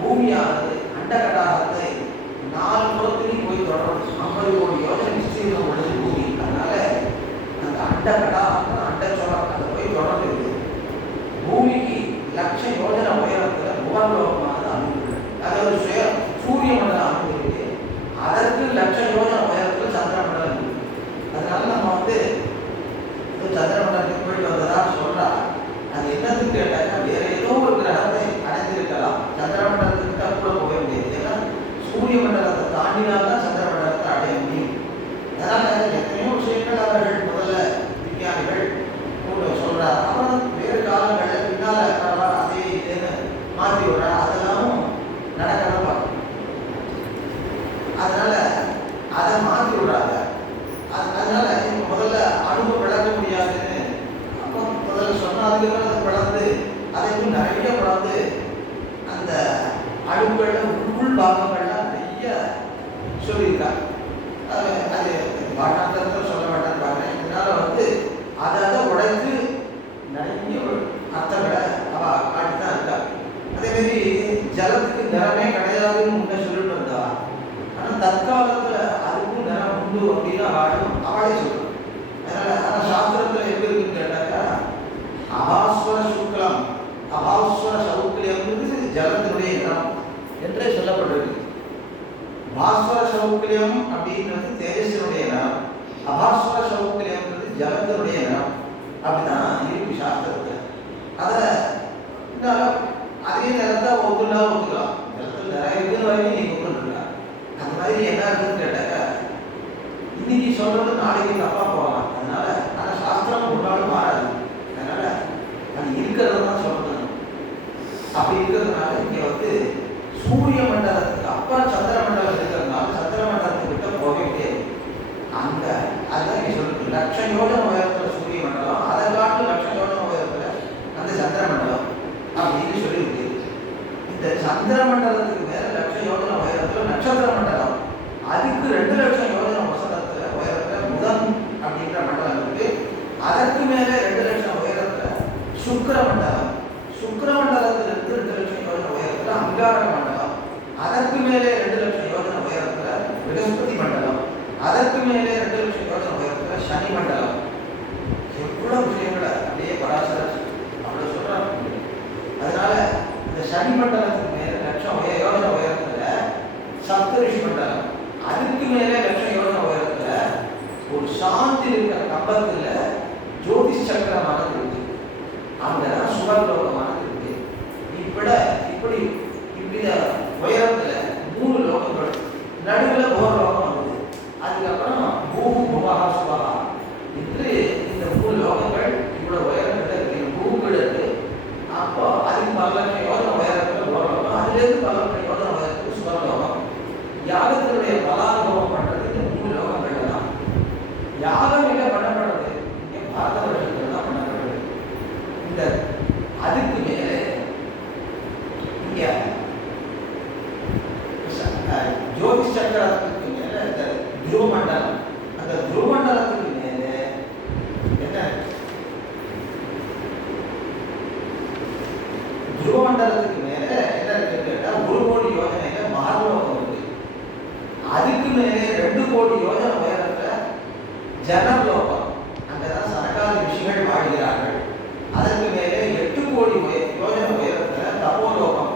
பூமியானது அண்டகடாகத்தை 4 புறத்திலையும் போய் தொடரும். 50 கோடி யோசனை விஸ்தீர்ணம் உள்ளது பூமி. அதனால அந்த அண்டகடாகம் அண்டச்சோளம் அதை போய் தொடர்ந்து பூமிக்கு 1,00,000 யோஜனை உயரத்தில் புவர்லோகமானது அமைந்துள்ளது. அதாவது சூரிய மண்டலம் அமைந்திருக்கு. அதற்கு 1,00,000 யோஜனை உயரத்தில் சந்திர மண்டலம் இருக்கு. அதனால நம்ம சந்திர மண்டலத்துக்கு போயிட்டு வந்ததா சொல்றா. அது என்னத்துக்கு கேட்டாக்கா வேற ஏதோ ஒரு கிரகத்தை அடைந்திருக்கலாம். சந்திர மண்டலத்துக்கு கூட போக முடியாது. ஏன்னா சூரிய மண்டலத்தை தாண்டினால்தான் சந்திர மண்டலத்தை அடைய முடியும். அதனால எத்தனையோ விஷயங்கள் அவர்கள் முதல்ல விஞ்ஞானிகள் சொல்றார். அப்புறம் வேறு காலங்களில் பின்னால அதே இதுன்னு மாற்றி விடுறா. அதெல்லாம் நடக்கதான் பார்க்கணும். அதனால அதை மாற்றி விடுறாங்க. அதனால இப்போ முதல்ல அணுவை விளக்க முடியாதுன்னு அப்போ முதல்ல சொன்னாதுக்கு அதை வளர்ந்து அதையும் நிறைய வளர்ந்து அந்த அணுக்களில் உள் பாகங்கள்லாம் நிறைய சொல்லியிருக்காங்க. அது பாட்டாளத்தில் சொல்ல மாட்டேன்னு பார்க்குறேன். இதனால அதை உடைத்து நிறைய அர்த்தங்களை அவ காட்டி தான் இருக்கா. அதேமாரி ஜலத்துக்கு நிறமே கிடையாதுன்னு முன்னே சொல்லிட்டு வந்தா ஜலத்தினுடைய நிறம். அப்படிதான் இருக்கு சாஸ்திரத்துல. அதை அதே நேரத்தை ஒத்துக்கலாம். ஜலத்தில் நிறைய இருக்குன்னு வரைக்கும் நீ ஒத்துருக்கா. அந்த மாதிரி என்ன இருக்குன்னு கேட்டாக்க இன்னைக்கு சொல்றது நாளைக்கு தப்பா போகலாம். அதனால அந்த சாஸ்திரம் ஒரு நாள் மாறாது. அதனால அது இருக்கிறத தான் சொல்லணும். அப்படி இருக்கிறதுனால இங்க சூரிய மண்டலத்துக்கு அப்புறம் சந்திர மண்டலம் இருக்கிறதுனால சந்திர மண்டலத்துக்கு கிட்ட போக முடியாது. அங்க அதான் நீ சொல்றது லட்சம் யோஜன உயரத்துல சூரிய மண்டலம், அதை காட்டு லட்சம் யோஜன உயரத்துல அந்த சந்திர மண்டலம் அப்படின்னு சொல்லி இருக்கு. இந்த சந்திர மண்டலத்துக்கு மேல லட்சம் யோஜன உயரத்துல நட்சத்திர மண்டலம், அதுக்கு 2 லட்சம் யோஜன வசனத்துல உயரத்துல புதன் அப்படின்ற மண்டலம் இருக்கு. அதற்கு மேல 2 லட்சம் உயரத்துல சுக்கிர மண்டலம், சுக்கிர மண்டலத்திலிருந்து 2 லட்சம் யோஜன உயரத்துல அங்காரக மண்டலம், அதற்கு மேலே 2 லட்சம் யோஜன உயரத்துல பிரகஸ்பதி மண்டலம், அதற்கு மேலே 2 லட்சம் யோஜன உயரத்துல சனி மண்டலம். எவ்வளவு விஷயங்களை அப்படியே பராசரர் அப்படி சொல்றாங்க. அதனால இந்த சனி மண்டலத்துக்கு மேல லட்சம் யோஜன உயரத்துல சப்தரிஷி மண்டலம், அதுக்கு மேலே லட்சம் யோஜன உயரத்துல ஒரு சாந்தி இருக்கிற கம்பத்துல ஜோதிஷ் சக்கரமானது இருக்கு. அங்கதான் சுவர்லோகமானது இருக்கு. இப்படி உயரத்துல 3 லோகங்கள், நடுவில் ஒரு லோகம் வந்தது. அதுக்கப்புறம் பூமி புவகா சுவகா என்று இந்த 3 லோகங்கள் இவ்வளவு உயரத்துல இருக்கு. பூமிகள் இருக்கு. அப்போ அதுக்கு 10 லட்சம் யோஜன உயரத்துல ஒரு லோகம், அதுலேருந்து 10 லட்சம் யோஜன உயரத்துக்கு சுவர்லோகம். யாகத்தினுடைய பலானுபவம் பண்றது இந்த 3 லோகங்கள்ல தான். யாகம் எங்க பண்ணப்படுறது? இங்க பாரத வருஷத்துல தான் பண்ணப்படுறது. இந்த அதுக்கு மேலே இங்க ஜோதிஷ் சக்கரத்துக்கு மேல இந்த துருவ மண்டலம், அந்த துருவ மண்டலத்துக்கு மேல என்ன துருவ மண்டலத்துக்கு மேல என்ன இருக்கு கேட்டா 1 கோடி யோஜனையில மகாலோகம் இருக்கு. அதுக்கு மேலே 2 கோடி யோஜனை உயரத்துல ஜனலோகம், அங்கதான் சனகாதி ரிஷிகள் வாழ்கிறார்கள். அதற்கு மேலே 8 கோடி யோஜனை உயரத்துல தபோலோகம்,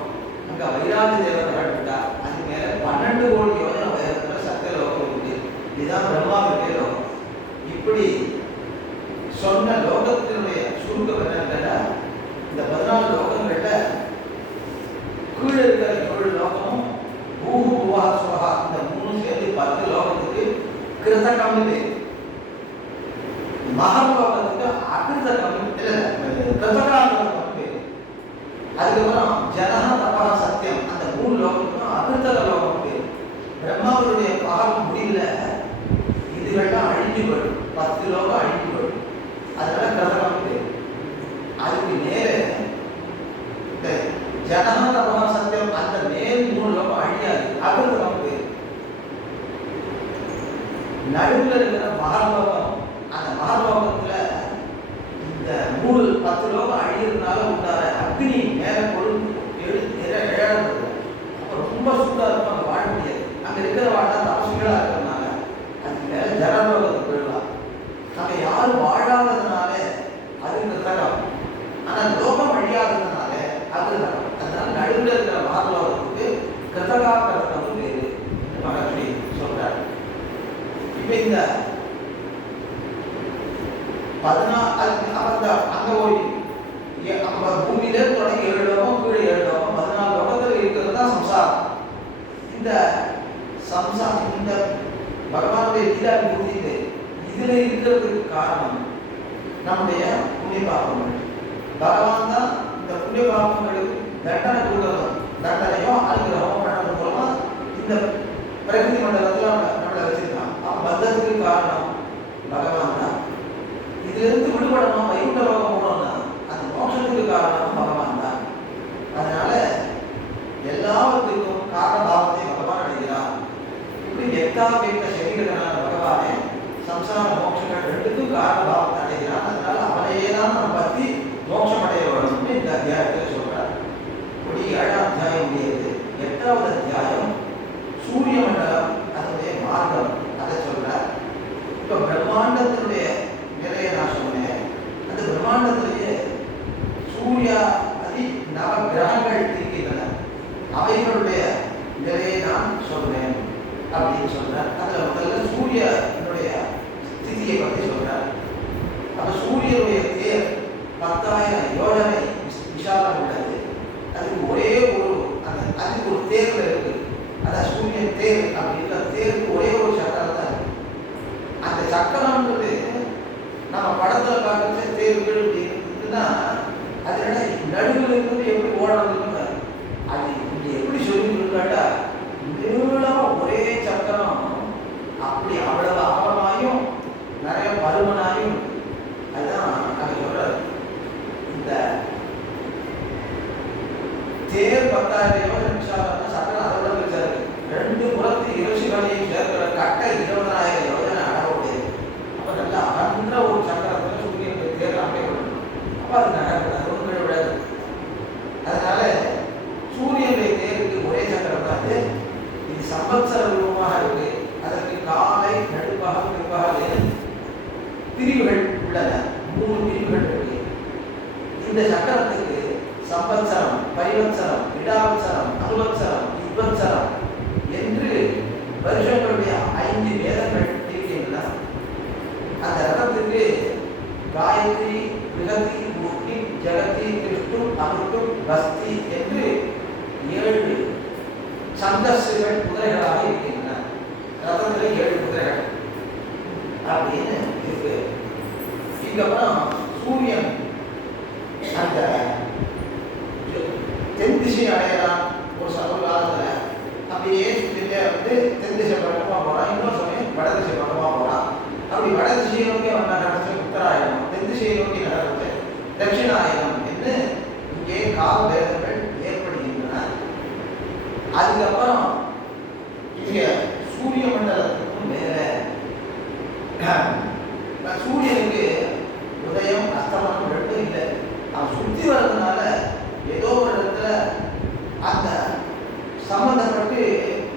அங்க வைராஜ தேவர்கள் இருக்கா. அது மேல 12 கோடி யோஜனை உயரத்துல சத்தியலோகம் இருக்கு. இதுதான் பிரம்மாவுடைய லோகம். இப்படி சொன்ன லோகத்தினுடைய சுருக்கம் என்னன்னா, இந்த 14 லோகங்கள்ல கீழே இருக்கிற 7 லோகமும் பூமி புவகா சுவகா இந்த 3 சேர்ந்து 10 லோகத்துக்கு கிருதகம் இது. மகாலோகத்துக்கு அகிருதகம் கிருதகாந்தகம். அதுக்கப்புறம் ஜனஹ தபா சத்தியம், அந்த 3 லோகத்துக்கும் அகிருதக லோகம் பேர். பிரம்மாவுடைய பகல் முடியல இதுகள்லாம் அழிஞ்சு போயிடும், 10 லோகம் அழிஞ்சு போயிடும். அதனால கிருதகம் பேர். அதுக்கு மேலே இந்த ஜனஹ தபா சத்தியம், அந்த மேல் 3 லோகம் அழியாது, அகிருதகம் பேர். நடுவில் இருக்கிற மகாலோகம், அந்த மகாலோகத்துல இந்த 10 லோகம் அழியறதுனால உண்டான அக்னி மேல கொழுந்து எழறது. அப்ப ரொம்ப சூடா இருக்கும், அங்க வாழ முடியாது. அங்க இருக்கிற வாழ்ந்தா தபசுகளா இருக்கிறதுனால அதுக்கு மேல ஜனலோகத்துக்கு போயிடலாம். நம்ம யாரும் வாழாததுனால அது கிருத்தகம், ஆனா லோகம் அழியாததுனால அது கிருத்தகம். அதனால நடுவில் இருக்கிற மகாலோகத்துக்கு கிருத்தகா கிருத்தகம் பேரு மகர்ஷி சொல்றாரு. இப்ப இந்த 14 அங்க ஒரு பூமியில தொடங்கி 7 லோகம், கீழே 7 லோகம், 14 லோகத்தில் இருக்கிறது தான் சம்சாரம். இந்த சம்சாரம் இந்த பகவானுடைய லீலா விபூதி இதுல இருக்கிறதுக்கு காரணம் நம்முடைய புண்ணிய பாபங்கள். பகவான் தான் இந்த புண்ணிய பாபங்களுக்கு தண்டனை கொடுக்கணும். தண்டனையோ அனுகிரகமோ பண்ணது மூலமா இந்த பிரகிருதி மண்டலத்துல நம்மளை வச்சிருக்கான். பந்தத்துக்கு காரணம் பகவான் தான். இதிலிருந்து விடுபடணும், வைகுண்ட லோகம் போகணும்னா அந்த மோட்சத்துக்கு காரணம் பகவான் தான். அதனால எல்லாவற்றுக்கும் காரணபாவத்தை பகவான் அடைகிறான். இப்படி எத்தாவேத்த சரீரனான பகவானே சம்சார மோட்சங்கள் 2க்கும் காரணபாவத்தை அடைகிறான். அதனால அவனையே தான் நம்ம பற்றி மோட்சம் அடைய வேணும்னு இந்த அத்தியாயத்தில் சொல்றார். இப்படி 7ஆம் அத்தியாயம் முடியாது. 8வது அத்தியாயம் சூரிய மண்டலம், அதனுடைய மார்க்கம், அதை சொல்றார். இப்ப பிரம்மாண்டத்தினுடைய நிலையை நான் சொன்னேன். அந்த பிரம்மாண்டத்திலேயே சூர்யா அதி நவ கிரகங்கள் இருக்கின்றன. அவைகளுடைய நிலையை நான் சொல்றேன் அப்படின்னு சொல்றார். அதுல முதல்ல சூரியனுடைய ஸ்திதியை பற்றி சொல்றார். படத்துல பார்க்கறது தேர்வுகள் இருக்குன்னா அது நடுவில் இருந்து எப்படி ஓடுறதுன்னு அது இங்க எப்படி சொல்லிருக்காட்டா நீளமா ஒரே சக்கரம் அப்படி அவ்வளவு ஆழமாயும் நிறைய பருமனாயும் அதுதான் அங்க சொல்றாரு. இந்த தேர் 10,000 யோஜனை சக்கரம் அதோட வச்சாரு. 2 புறத்து இரசிகளையும் சேர்க்கிற கட்டை 20,000 யோஜனை அளவுடையது. அப்ப நல்லா அகன்ற ஒரு சக்கரத்துல சூரியனுக்கு தேர் அமைக்கப்படும். அப்ப அது நடக்கிறது ஒன்று விடாது. அதனால சூரியனுடைய தேருக்கு ஒரே சக்கரம் தான் இது சம்பத்சர ரூபமாக இருக்கு. அதற்கு காலை நடுப்பகல் பிற்பகல் பிரிவுகள் உள்ளன. 3 பிரிவுகள் இருக்கு. இந்த சக்கரத்துக்கு சம்பத்சரம், பரிவத்சரம், இடாவத்சரம், அனுவத்சரம், யுக்வத்சரம் என்று வருஷங்களுடைய 5 வேதங்கள் இருக்கின்றன. அந்த ரதத்துக்கு காயத்ரி, விகதி, முக்தி, ஜகதி, கிருஷ்ணு, அமுத்து, பஸ்தி என்று 7 சந்தஸ்கள் குதிரைகளாக இருக்கின்றன. ரதத்துல 7 குதிரைகள் அப்படின்னு இருக்கு. இதுக்கப்புறம் சூரியன் அந்த தென் திசை அடையலாம் ஒரு காலத்துல அப்படியே சுற்றிலே வந்து தென் திசை பக்கமா போறான். இன்னொரு சமயம் வட திசை பக்கமா போறான். அப்படி வட திசையை நோக்கி அவன் நகர்ச்சி உத்தராயணம், தென் திசையை நோக்கி நகர்ச்சி தட்சிணாயனம் என்று இங்கே கால பேதங்கள் ஏற்படுகின்றன. அதுக்கப்புறம் இங்க சூரிய மண்டலத்துக்கும் மேல சூரியனுக்கு உதயம் அஸ்தமனம் 2 இல்லை. அவன் சுத்தி வர்றதுனால ஏதோ ஒரு இடத்துல அந்த சம்பந்தப்பட்டு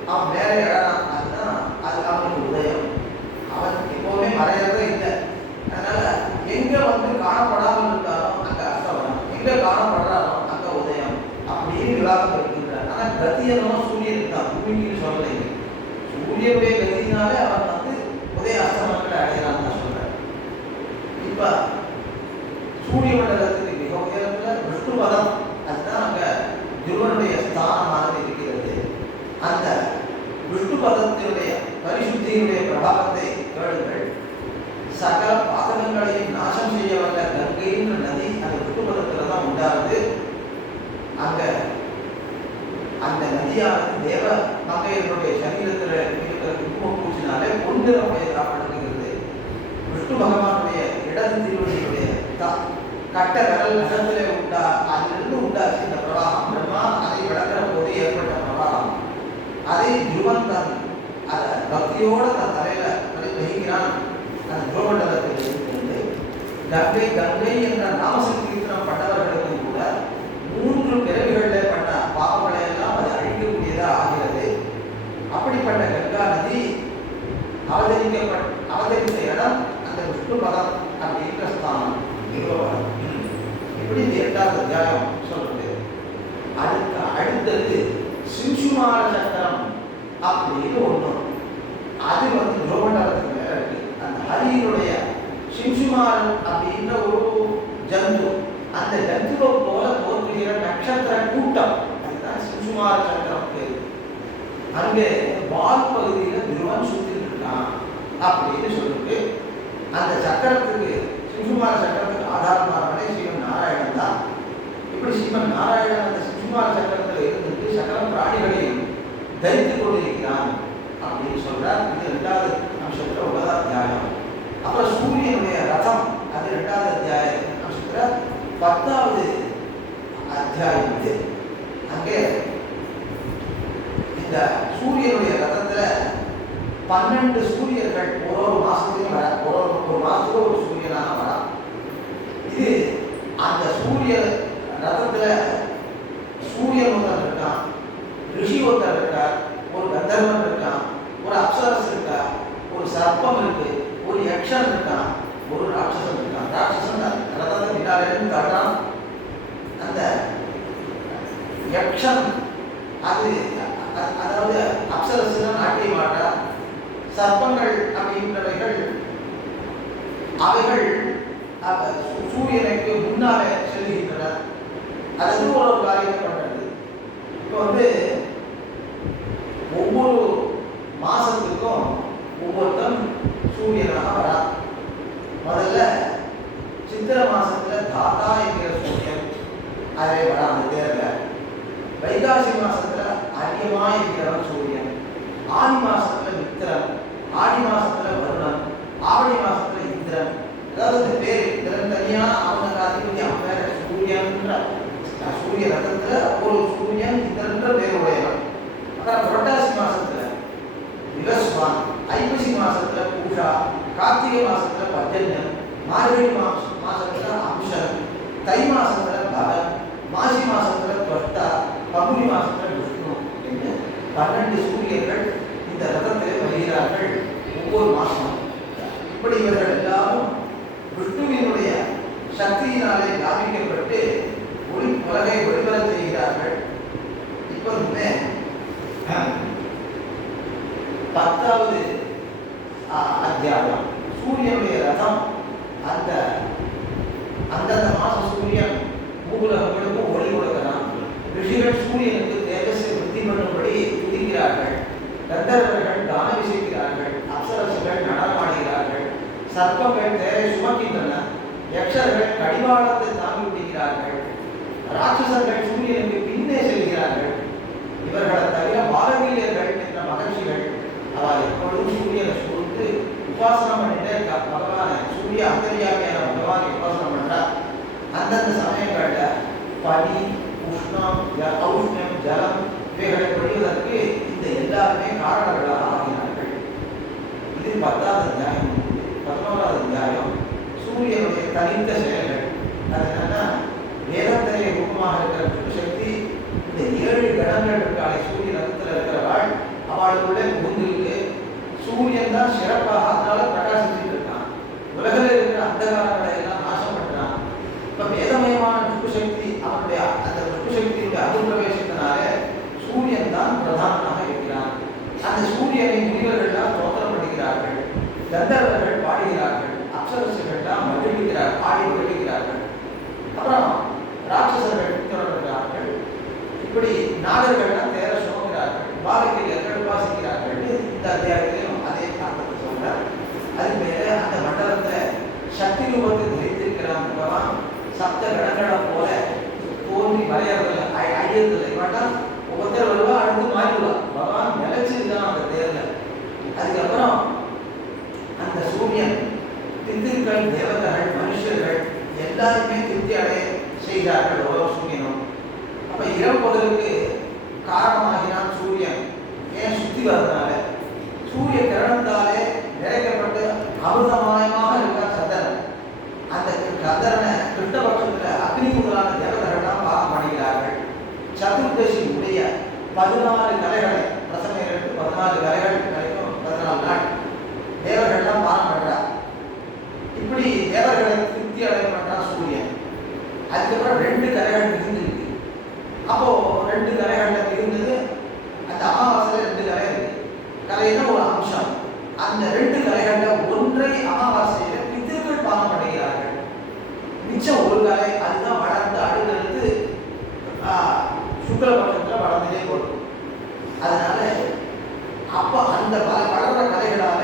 அவன் மேலே எழறான். அதுதான் அது அவனுக்கு உதயம். அவன் எப்பவுமே மறையறதே இல்லை. அதனால எங்க வந்து காணப்படாமல் இருக்காரோ அங்க அஸ்தமனம், எங்க காணப்படுறாரோ அங்க உதயம் அப்படின்னு விவாதம் இருக்கின்றார். ஆனா கத்தியனோ சூரியனுக்கு தான், பூமிக்கு சொல்லலைங்க. சூரியனுடைய கத்தியினாலே அவன் வந்து உதய அஸ்தமனங்களை அடையலான்னு தான் சொல்றார். இப்ப சூரிய மண்டலத்துக்கு மிக உயரத்துல விஷ்ணு பதம், அதுதான் அங்க குருவனுடைய ஸ்தானமாக இருக்கிறது. அந்த விஷ்ணு பதத்தினுடைய பரிசுத்தியினுடைய பிரபாவத்தை கேளுங்கள். சகல பாதகங்களையும் நாசம் செய்ய வந்த கங்கைன்ற நதி அந்த விஷ்ணு பதத்துல தான் உண்டாகுது. அங்க அந்த நதியானது தேவ மங்கையர்களுடைய சரீரத்தில் இருக்கிற குங்கும பூச்சினாலே பொன்னிறமுடையதாகப்படுகிறது. விஷ்ணு பகவானுடைய இடது திருவடியுடைய கட்ட விரல் நகத்திலே அதிலிருந்து உண்டாச்சு இந்த பிரவாகம். பிரம்மா அதை விளக்கிற போது ஏற்பட்ட பிரவாகம். அதை துருவன் தன் அதை பக்தியோட தன் தலையில வகிக்கிறான். அந்த துருவமண்டலத்தில் இருக்கிறது. கங்கை கங்கை என்ற நாமசங்கீர்த்தனம் பண்ணவர்களுக்கும் கூட 3 பிறவிகளில் பண்ண பாவங்களை எல்லாம் அது அழிக்கக்கூடியதா ஆகிறது. அப்படிப்பட்ட கங்கா நதி அவதரித்த இடம் அந்த விஷ்ணு பதம் அப்படின்ற ஸ்தானம். இப்படி 8வது அத்தியாயம் சொல்றது. அடுத்தது சிம்சுமார சக்கரம் அப்படின்னு ஒண்ணு. அது வந்து துருவமண்டலத்துக்கு மேல இருக்கு. அந்த ஹரியினுடைய சிம்சுமாரன் அப்படின்ற ஒரு ஜந்து, அந்த ஜந்துவை போல தோற்றுகிற நட்சத்திர கூட்டம், அதுதான் சிம்சுமார சக்கரம் பேரு. அங்கே வால் பகுதியில துருவன் சுத்திட்டு இருக்கான் அப்படின்னு சொல்லிட்டு அந்த சக்கரத்துக்கு சிம்சுமார சக்கரத்துக்கு ஆதாரமானவனே ஸ்ரீமன் நாராயணன் தான். இப்படி ஸ்ரீமன் நாராயணன் அந்த சிம்சுமார சக்கரத்தில் இருந்துட்டு சக்கர பிராணிகளையும் தரித்துக் கொண்டிருக்கிறான் அப்படின்னு சொல்றார். இது 2வது அம்சத்துல உள்ளதா அத்தியாயம். அப்புறம் சூரியனுடைய ரதம், அது 2வது அத்தியாய அம்சத்துல 10வது அத்தியாயம். இது அங்கே இந்த சூரியனுடைய ரதத்துல 12 சூரியர்கள் ஒரு மாசத்துக்கு வர, ஒரு மாசத்துக்கு ஒரு சூரியனாக வர. இது அந்த சூரிய ரதத்துல சூரியன் ஒருத்தர் இருக்கான், ரிஷி ஒருத்தர் இருக்கார், ஒரு கந்தர்வன் இருக்கான், ஒரு அப்சரஸ் இருக்கா, ஒரு சர்ப்பம் இருக்கு, ஒரு யக்ஷன் இருக்கான், ஒரு ராட்சசன் இருக்கான். ராட்சசன் ரதத்தை பின்னாலிருந்து தடுறான். அந்த யக்ஷன் அதாவது அப்சரஸ் நாட்டிய மாட்டா. சர்ப்பங்கள் அப்படின்றவைகள் அவைகள் சூரியனுக்கு முன்னாலே செல்கின்றன. அது ஒரு காரியத்தை பண்றது. இப்போ வந்து ஒவ்வொரு மாசத்துக்கும் ஒவ்வொருத்தன் சூரியனாக வரா. முதல்ல சித்திர மாசத்துல தாத்தா என்கிற சூரியன் அதே வர அந்த தேர்ல, வைகாசி மாசத்துல அரியமா இருக்கிறவன் சூரியன், ஆடி மாசத்துல மித்திரன், ஆடி மாசத்துல வருணன், ஆவணி மாசத்துல இந்திரன். அதாவது இந்த பேர் இந்திரன் தனியா அவங்க அதிபதி அவன் வேற சூரியன்ற சூரிய ரகத்துல ஒரு சூரியன் இந்திரன்ற பேருடையவன். அப்புறம் புரட்டாசி மாசத்துல விவஸ்வான், ஐப்பசி மாசத்துல பூஷா, கார்த்திகை மாசத்துல பர்ஜன்யன், மார்கழி மாசத்துல அம்சன், தை மாசத்துல பகன், மாசி மாசத்துல தொஷ்டா, பங்குனி மாசத்துல விஷ்ணு என்று 12 சூரியர்கள் இந்த ரதத்தில் வருகிறார்கள் ஒவ்வொரு மாசமும். இப்படி இவர்கள் எல்லாரும் விஷ்ணுவினுடைய சக்தியினாலே வியாபிக்கப்பட்டு உலகை ஒளிபரப் செய்கிறார்கள். இப்போதுமே 10வது அத்தியாயம் சூரியனுடைய ரதம். அந்தந்த மாச சூரியன் பூவுலகங்களுக்கும் ஒளி கொடுக்கிறான். ரிஷிகள் சூரியனுக்கு தேஜஸை விருத்தி பண்ணும்படி துதிக்கிறார்கள். கந்தர்வர்கள் தானம் செய்கிறார்கள். அப்சரசுகள் நடனமாடுகிறார்கள். சர்ப்பங்கள் தேரை சுமக்கின்றன. யக்ஷர்கள் கடிவாளத்தை தாங்கி விடுகிறார்கள். ராட்சசர்கள் சூரியனுக்கு பின்னே செல்கிறார்கள். இவர்களை தவிர பாலவீரியர்கள் என்ற மகர்ஷிகள் அவள் எப்பொழுதும் சூரியனை சூழ்ந்து உபாசனம் பண்ணிட்டே இருக்கா. பகவான சூரிய அந்தரியாமியான பகவானை உபாசனம் பண்றா. அந்தந்த சமயங்கள்ல பனி, உஷ்ணம், ஔஷ்ணம், ஜலம் இவைகளை பொழிவதற்கு இந்த எல்லாருமே காரணங்களாக ஆகினார்கள். இது 10வது அத்தியாயம். 11வது அத்தியாயம் சூரியனுடைய தனித்த செயல்கள். அது என்னன்னா வேதத்திலே ரூபமாக இருக்கிற விஷ்ணு சக்தி இந்த 7 கணங்கள் இருக்காளே சூரிய ரதத்தில் இருக்கிறவாள் அவளுக்குள்ளே புகுந்திருக்கு. சூரியன் தான் சிறப்பாக அதனால பிரகாசிச்சுட்டு இருக்கான். உலகில் இருக்கிற அந்தகாரங்களை எல்லாம் நாசம் பண்றான். இப்ப வேதமயமான விஷ்ணு சக்தி அவனுடைய அந்த விஷ்ணு சக்தியுடைய அனுப்பிரவேசத்தினால சூரியன் தான் பிரதானமாக இருக்கிறான். அந்த சூரியனை முனிவர்கள் தோத்திரம் பண்ணுகிறார்கள். கந்தர்வர்கள் பாடுகிறார்கள். அப்சரசுகள் தான் மகிழ்கிறார்கள், பாடி மகிழ்கிறார்கள். அப்புறம் ராட்சசர்கள் தொடர்கிறார்கள். இப்படி நாகர்கள் தேர சுமக்கிறார்கள். பாலகிரியர்கள் உபாசிக்கிறார்கள். இந்த அத்தியாயத்திலும் அதே காரணத்தை சொல்றார். அது மேல அந்த மண்டலத்தை சக்தி ரூபத்தை தரித்திருக்கிறான் பகவான். சப்த கடங்களை போல தோன்றி வரையறதில்லை, அழியறதில்லை. வேண்டாம் ஒவ்வொருத்தர் வருவா, அடுத்து மாறிடுவா. பகவான் நிலைச்சிருந்தான் அந்த தேர்ல. அதுக்கப்புறம் அந்த சூரியன் தித்திர்கள், தேவதர்கள், மனுஷர்கள் எல்லாருமே திருப்தி அடைய செய்கிறார்கள் ஓரோ சூரியனும். அப்ப இரவு பகலுக்கு காரணமாகினான் சூரியன். ஏன் சுத்தி வர்றதுனால சூரிய கிரணத்தாலே நிறைக்கப்பட்டு அமிர்தமயமாக இருக்கா சந்திரன். அந்த சந்திரனை கிருஷ்ணபட்சத்துல அக்னி முதலான தேவதர்கள்லாம் பாகம் பண்ணுகிறார்கள். சதுர்தசி உடைய 14 கலைகளை பிரசனைகளுக்கு 14 கலைகள் வரைக்கும் 14 நாள் தேவர்கள்லாம் பாகம் பண்றார். இப்படி தேவர்களை திருப்தி அடைய பண்றான் சூரியன். அதுக்கப்புறம் 2 கலைகள் மிகுந்திருக்கு. அப்போ 2 கலைகள்ல மிகுந்தது அந்த அமாவாசையில 2 கலை இருக்கு. கலைன்னா ஒரு அம்சம். அந்த 2 கலைகள்ல ஒன்றை அமாவாசையில பித்திருக்கள் பாகம் பண்ணுகிறார்கள். மிச்சம் ஒரு கலை அதுதான் வளர்ந்து அடுத்தடுத்து சுக்லபட்சத்துல வளர்ந்துட்டே போடும். அதனால அப்ப அந்த வளர்ற கலைகளால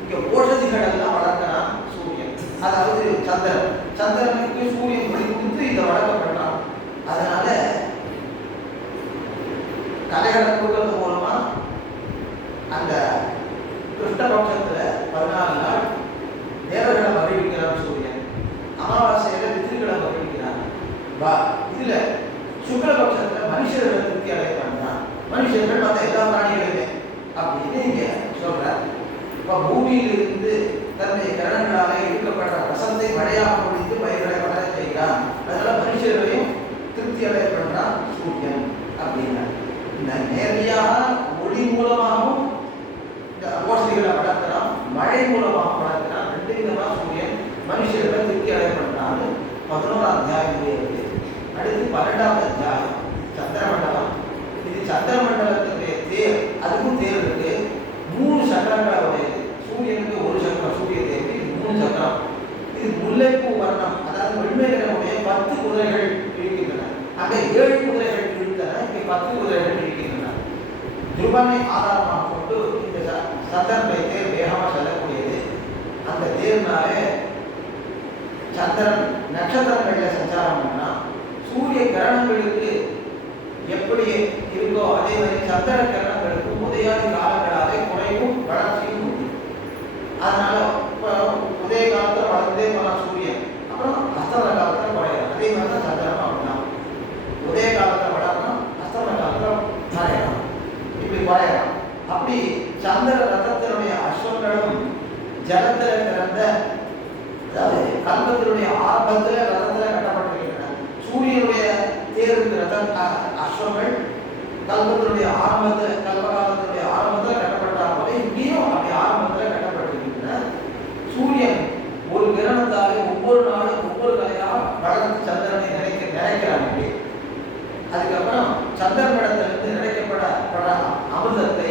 இங்க ஓஷதிகள் எல்லாம் வளர்க்கிறான் சூரியன். அதாவது சந்திரனுக்கு சூரியன் ஒளி கொடுத்து இதை வளர்க்கப்படுறான். அதனால கலைகளை கொடுக்கறது மூலமா அந்த கிருஷ்ணபட்சத்துல 14 நாள் தேவர்களை மகிழ்விக்கிறான் சூரியன். அமாவாசையில பித்திருக்களை மகிழ்விக்கிறான். இதுல சுக்லபட்சத்துல மனுஷர்களை திருப்தி அடைய பண்றான். மனுஷர்கள் மற்ற எல்லா பிராணிகளுமே அப்படின்னு இங்க சொல்றார். இப்ப பூமியிலிருந்து தன்னுடைய கரணங்களாலே இழுக்கப்படுற ரசத்தை மழையாக முடித்து பயிர்களை வளர செய்கிறான். அதனால மனுஷர்களையும் திருப்தி அடைய பண்றான் சூரியன் அப்படின்னா நேரடியாக ஒளி மூலமாகவும் இந்த ஓசைகளை வளர்க்கிறான், மழை மூலமாக வளர்க்கிறான். 2 விதமா சூரியன் மனுஷர்களை திருப்தி அடைய பண்றான்னு 11ஆம் அத்தியாயம் இருக்கு. அடுத்து 12வது அத்தியாயம் சந்திரமண்டலம். இது சந்திரமண்டலத்துடைய தேர். அதுக்கும் தேர் இருக்கு. 3 சக்கரங்களை உடையது. சூரியனுக்கு ஒரு சக்கரம், சூரிய தேருக்கு 3 சக்கரம். இது முல்லைப்பூ வர்ணம். அதாவது வெண்மைகளுடைய 10 குதிரைகள் இருக்கின்றன. அங்கே 7 குதிரைகள் இருந்தன, இங்கே 10 குதிரைகள் இருக்கின்றன. துருவனை ஆதாரமாக கொண்டு இந்த சந்திரனுடைய தேர் வேகமாக செல்லக்கூடியது. அந்த தேர்னாலே சந்திரன் நட்சத்திரங்களில் சஞ்சாரம் பண்ணா சூரிய கிரணங்களுக்கு எப்படி இருக்கோ அதே மாதிரி சந்திர கிரணங்களுக்கும் உதயாதி காலங்களாலே குறைவும் வளர்ச்சியும் உண்டு. அதனால உதய காலத்தில் வளர்ந்தே போனால் சூரியன், அப்புறம் அஸ்தமன காலத்தில் குறையலாம். அதே மாதிரி தான் சந்திரனும் அப்படின்னா உதய காலத்தில் வளரணும், அஸ்தமன காலத்தில் மறையலாம், இப்படி குறையலாம். அப்படி சந்திர ரதத்தினுடைய அஸ்வங்களும் ஜலத்தில் பிறந்த, அதாவது கல்பத்தினுடைய ஆரம்பத்தில் ரதத்தில் கட்டப்பட்டிருக்கின்றன. சூரியனுடைய தேர்வுக்கு ரத அஸ்வங்கள் கல்பத்தினுடைய ஆரம்பத்தில், கல்பகாலத்தினுடைய ஆரம்பத்தில் கட்டப்பட்டால் போல இங்கேயும் அப்படி ஆரம்பத்தில் கட்டப்பட்டிருக்கின்றன. சூரியன் ஒரு கிரணத்தாலே ஒவ்வொரு நாளும் ஒவ்வொரு கலையாக வளர்ந்து சந்திரனை நினைக்கிறாங்க. அதுக்கப்புறம் சந்திரனிடத்திலிருந்து நினைக்கப்பட அமிர்தத்தை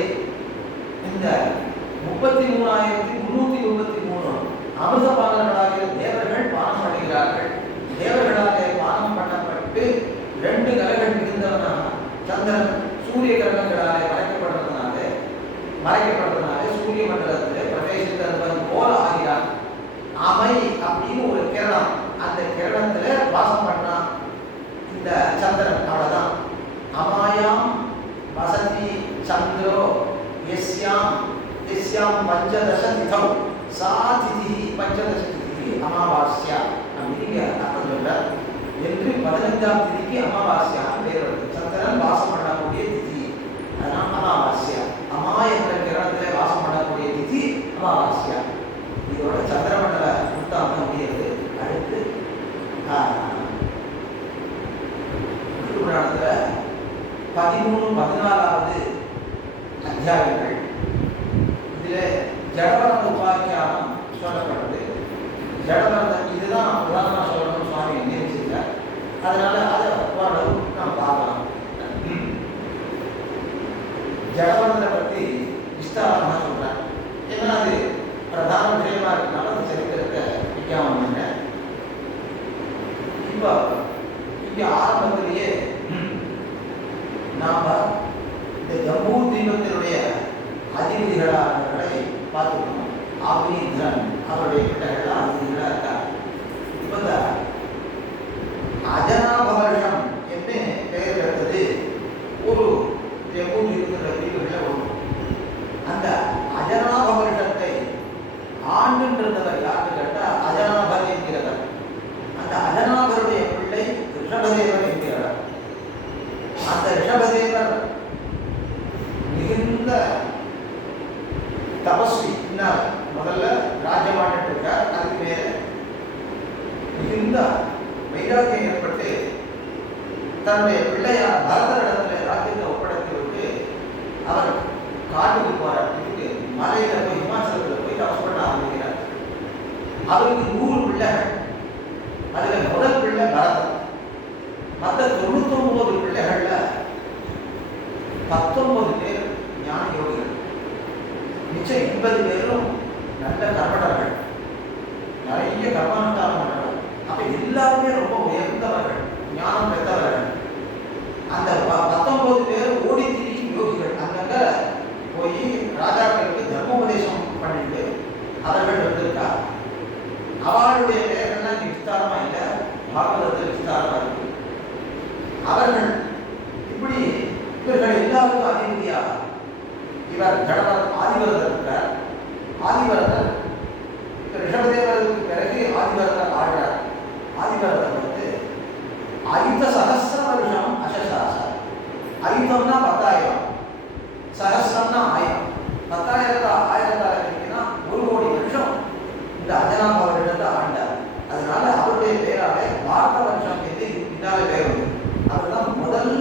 இந்த 33,333 அமிர்தபானர்களாகிய தேவர்கள் பானம் பண்ணுகிறார்கள். தேவர்களாலே பானம் பண்ணப்பட்டு 2 கலைகள் மிகுந்தவனாக சந்திரன் சூரிய கிரகங்களாலே மறைக்கப்படுறதுனாலே சூரிய மண்டலத்திலே பிரவேசித்தவன் போல ஆகிறான். அமை அப்படின்னு ஒரு கிரணம், அந்த கிரணத்துல வாசம் பண்ணான் இந்த சந்திரன். அவ்வளவுதான். அமாயாம் வசதி சந்திரோ எஸ்யாம் பஞ்சதச திதௌ சா திதி பஞ்சதச திதி அமாவாஸ்யா அப்படிங்கிற அர்த்தம் சொல்றார். என்று 15ஆம் திதிக்கு அமாவாஸ்யா பேர் வருது. சந்திரன் வாசம் பண்ணக்கூடிய திதி, அதனால் அமாவாஸ்யா. அமா என்ற கிரணத்திலே வாசம் பண்ணக்கூடிய திதி அமாவாஸ்யா. இதோட சந்திரமண்டல புத்தாந்தம் முடியாது. அடுத்து புராணத்துல 13, 14வது அத்தியாயங்கள். இதில் ஜடவரத உபாக்கியானம் சொல்லப்படுது. ஜடவரதம் இதுதான் உதாரணமாக சொல்லணும் சுவாமி நினைச்சிருக்கார். அதனால அதை ஓரளவு நாம் பார்க்கலாம். ஜடவரத்தை பற்றி விஸ்தாரமாக சொல்றேன். ஏன்னா அது பிரதான விஷயமா இருக்கனால அந்த சரித்திரத்தை விற்காம பண்ண. இப்போ இங்கே ஆரம்பத்திலேயே நாம இந்த ஜம்பூ தீபத்தினுடைய அதிபதிகளானவர்களை பார்த்துக்கணும். ஆபீந்திரன் அவருடைய கிட்டங்கள்லாம் அதிபதிகளாக இருக்காங்க. இப்போ இந்த அஜனாபவர்ஷம் என்று பெயர் எடுத்தது ஒரு ஜம்பூ தீபத்தினுடைய தீபங்களில் ஒன்று. அந்த அஜனாபவர்ஷத்தை ஆண்டுன்றவர் யாருன்னு கேட்டால் அஜனாபர் என்கிறவர். அந்த அஜனாபருடைய பிள்ளை ரிஷபதேவர் என்கிறவர். அந்த ரிஷபதேவர் மிகுந்த தபஸ்வி. முதல்ல ராஜ்யமாட்டு இருக்கார். அதுக்கு மேல மிகுந்த வைராக்கியம் ஏற்பட்டு தன்னுடைய பிள்ளையார் பரதரிடத்தில் ராஜ்யத்தை ஒப்படைத்து விட்டு அவர் காட்டுக்கு போறார். இதுக்கு மலையில போய் ஹிமாச்சலத்தில் போய் தபஸ் பண்ண ஆரம்பிக்கிறார். அவருக்கு 100 பிள்ளைகள். அதுல முதல் பிள்ளை பரதன். மற்ற 99 பிள்ளைகள்ல 19 பேர் ஞான யோகிகள். மிச்சம் 80 பேரும் நல்ல கர்மடர்கள், நிறைய கர்மானுஷ்டானம் பண்ணவர். அப்ப எல்லாருமே ரொம்ப உயர்ந்தவர்கள், ஞானம் பெற்றவர்கள். அந்த 19 பேர் ஓடி திரியும் யோகிகள். அங்கங்க போய் ராஜாக்களுக்கு தர்மோபதேசம் பண்ணிட்டு அவர்கள் வந்திருக்கார். அவர்களுடைய பெயர்கள்லாம் விஸ்தாரமா இல்லை, பாகவதத்தில் விஸ்தாரமா இருக்கு. அவர்கள் இப்படி இவர்கள் எல்லாருக்கும் அதிபதியாக இவர் ஜடவர் ஆதிவரதர் இருக்கார். ஆதிவரதர் ரிஷபதேவருக்கு பிறகு ஆதிவரதர் ஆடுறார். ஆதிவரதர் வந்து அயுத சகசிர வருஷம் அசசாச. அயுதம்னா 10,000, சகசிரம்னா 1000. 10,000 கேட்டீங்கன்னா 1 கோடி வருஷம் இந்த அஜனாபவரிடத்தை ஆண்டார். அதனால அவருடைய பேராலே பாரத வருஷம் என்று பின்னாலே பேர் வந்து அவர்தான் முதல்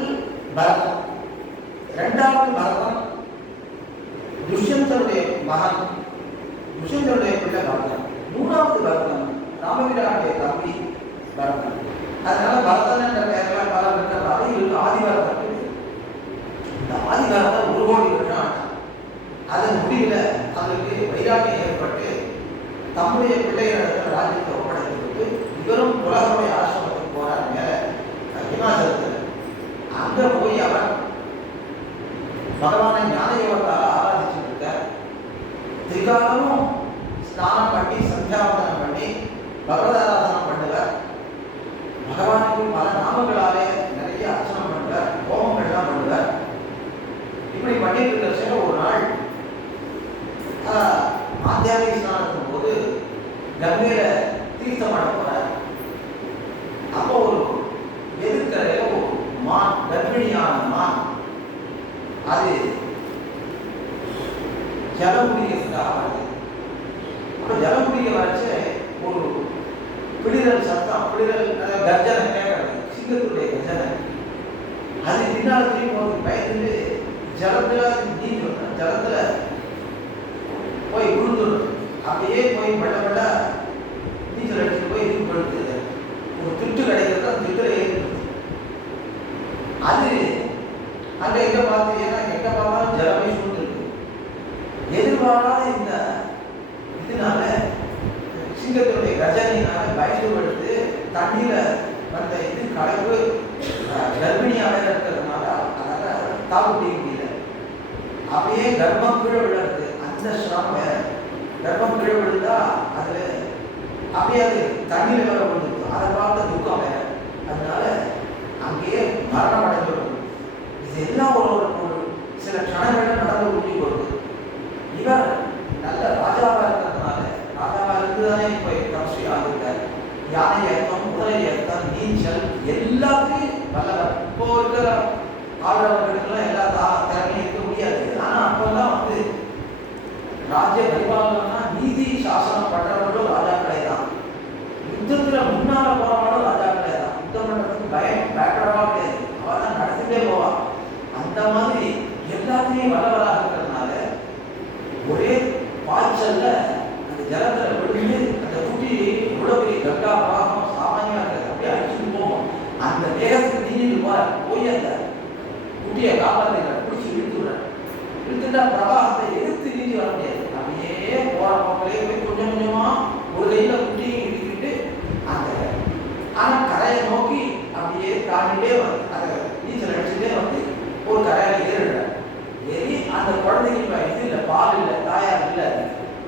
பரதம். 2வது பரதம் துஷ்யந்தனுடைய மகன், துஷ்யந்தனுடைய பிள்ளை பரதன். 3வது பரதன் ராமவீரனுடைய தம்பி பரதன். அதனால பரதன் என்ற பெயர்கள் பல இருக்கிறதால இவருக்கு ஆதிபரதன். இந்த ஆதிபரதன் 1 கோடி வருஷம் ஆனான். அதன் முடிவில் அவருக்கு வைராக்கியம் ஏற்பட்டு தம்முடைய பிள்ளைகளிடத்தில் ராஜ்யத்தை ஒப்படைத்து விட்டு இவரும் உலகமுடைய ஆசிரமத்துக்கு போறார். மேல ஹிமாச்சலத்தில் அங்க போய் அவர் பகவானை ஞான யோகத்தால் ஆராதிச்சுட்டு இருக்கார். திரிகாலமும் ஸ்நானம் பண்ணி சந்தியாவந்தனம் பண்ணி பகவதாராதனம் பண்ண கங்கையில தீர்த்தம் ஆட போறார். அப்போ ஒரு எதிர்க்கரையில ஒரு மான், கர்ப்பிணியான மான், அது ஜலம் குடிக்கிறதுக்காக வருது. அப்ப ஜலம் குடிக்க வச்சு ஒரு பிடிரல் சத்தம், பிடிரல் கர்ஜனை கேட்கறது, சிங்கத்துடைய கர்ஜனை. அது பின்னால் திரும்பி போகிறது பயந்து ஜலத்துல நீந்து, ஜலத்துல போய் விழுந்துடும். அப்படியே போய் பட்ட பட்ட நீச்சல் அடிச்சுட்டு போய் இது படுத்துது. ஒரு திட்டு கிடைக்கிறது, அந்த திட்டுல ஏற்படுது. அது அங்க எங்க பார்த்து, ஏன்னா எங்க பார்த்தாலும் ஜலமே சூழ்ந்துருக்கு. எதிர்பாராத இந்த இதனால சிங்கத்தினுடைய கர்ஜனையினால பயந்து படுத்து தண்ணீர வந்த இது கலப்பு கர்ப்பிணியாக இருக்கிறதுனால அதனால தாக்கு பிடிக்க முடியல. அப்படியே கர்ப்பம் கீழே விழுறது, அந்த சிரமம் வேற. கர்ப்பம் கீழே விழுந்தா அதுல அப்படியே அது தண்ணீர் வர விழுந்துருக்கு, அதை பார்த்த துக்கம் வேற. அதனால அங்கேயே மரணம் அடைஞ்சிடும். இது எல்லாம் ஒரு சில க்ஷணங்கள் நடந்து ஊட்டி போடுது. இவர் நல்ல ராஜாவா இருக்கிறதுனால, ராஜாவா இருந்துதானே இப்போ தபஸ்வி ஆகிருக்கார். யானை ஏற்றம், குதிரை ஏற்றம், நீச்சல் எல்லாத்தையும் வல்லவர். இப்போ இருக்கிற ஆளுநர்களுக்கெல்லாம் எல்லா திறமையும் இருக்க முடியாது. ஆனா அப்பெல்லாம் ராஜ்ய பரிபாலனா நீதி சாசனம் பண்றவர்களும் ராஜாக்களே தான். யுத்தத்துல முன்னால போறவங்களும் ராஜாக்களே தான். யுத்தம் பண்றதுக்கு பயப்படவா கிடையாது, அவதான் நடத்திட்டே போவா. அந்த மாதிரி எல்லாத்தையும் வல்லவராக இருக்கிறதுனால ஒரே பாய்ச்சல்ல அந்த ஜலத்துல விழுந்து அந்த குட்டி இவ்வளவு பெரிய கங்கா பாகம் சாமானியா இருக்காது, அப்படியே அடிச்சுட்டு போவோம். அந்த வேகத்துக்கு நீங்கிட்டு போய் அந்த குட்டியை காப்பாற்றுகிறார், பிடிச்சி இழுத்துடுறார். இழுத்துட்டா பிரவாகத்தை எதிர்த்து நீந்தி வர முடியாது. அப்படியே போற பக்கத்திலே போய் கொஞ்சம் கொஞ்சமா ஒரு கையில குட்டியை இழுக்கிட்டு அந்த ஆனா கரையை நோக்கி அப்படியே தாண்டிட்டே வந்து அதை நீச்சல் அடிச்சுட்டே வந்து ஒரு கரையில ஏறிடுறார். ஏறி அந்த குழந்தைக்கு இது இல்லை, பால் இல்லை, தாயார் இல்லை.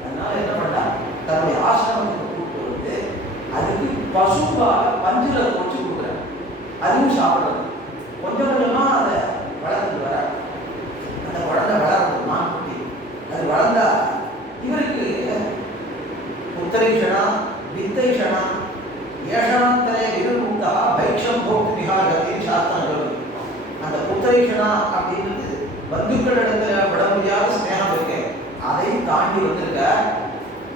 அதனால என்ன பண்ணா, தன்னுடைய ஆசிரமத்துக்கு கூப்பிட்டு வந்து அதுக்கு பசும்பால பஞ்சுல போச்சு கொடுக்குறாரு. அதுவும் சாப்பிடுறது. கொஞ்சம் கொஞ்சமா அதை வளர்த்துட்டு வர அந்த குழந்தை வளர்றது, மான் குட்டி. அது வளர்ந்தா இவருக்கு உத்தரைஷனா வித்தைஷனா ஏஷாந்தரே விரும்புத்தா பைக்ஷம் போக்கு விஹாரத்தின் சாஸ்திரம் சொல்லுது. அந்த உத்தரைஷனா அப்படின்றது பந்துக்களிடத்துல விட முடியாத ஸ்நேகம் இருக்கு, அதை தாண்டி வந்திருக்க.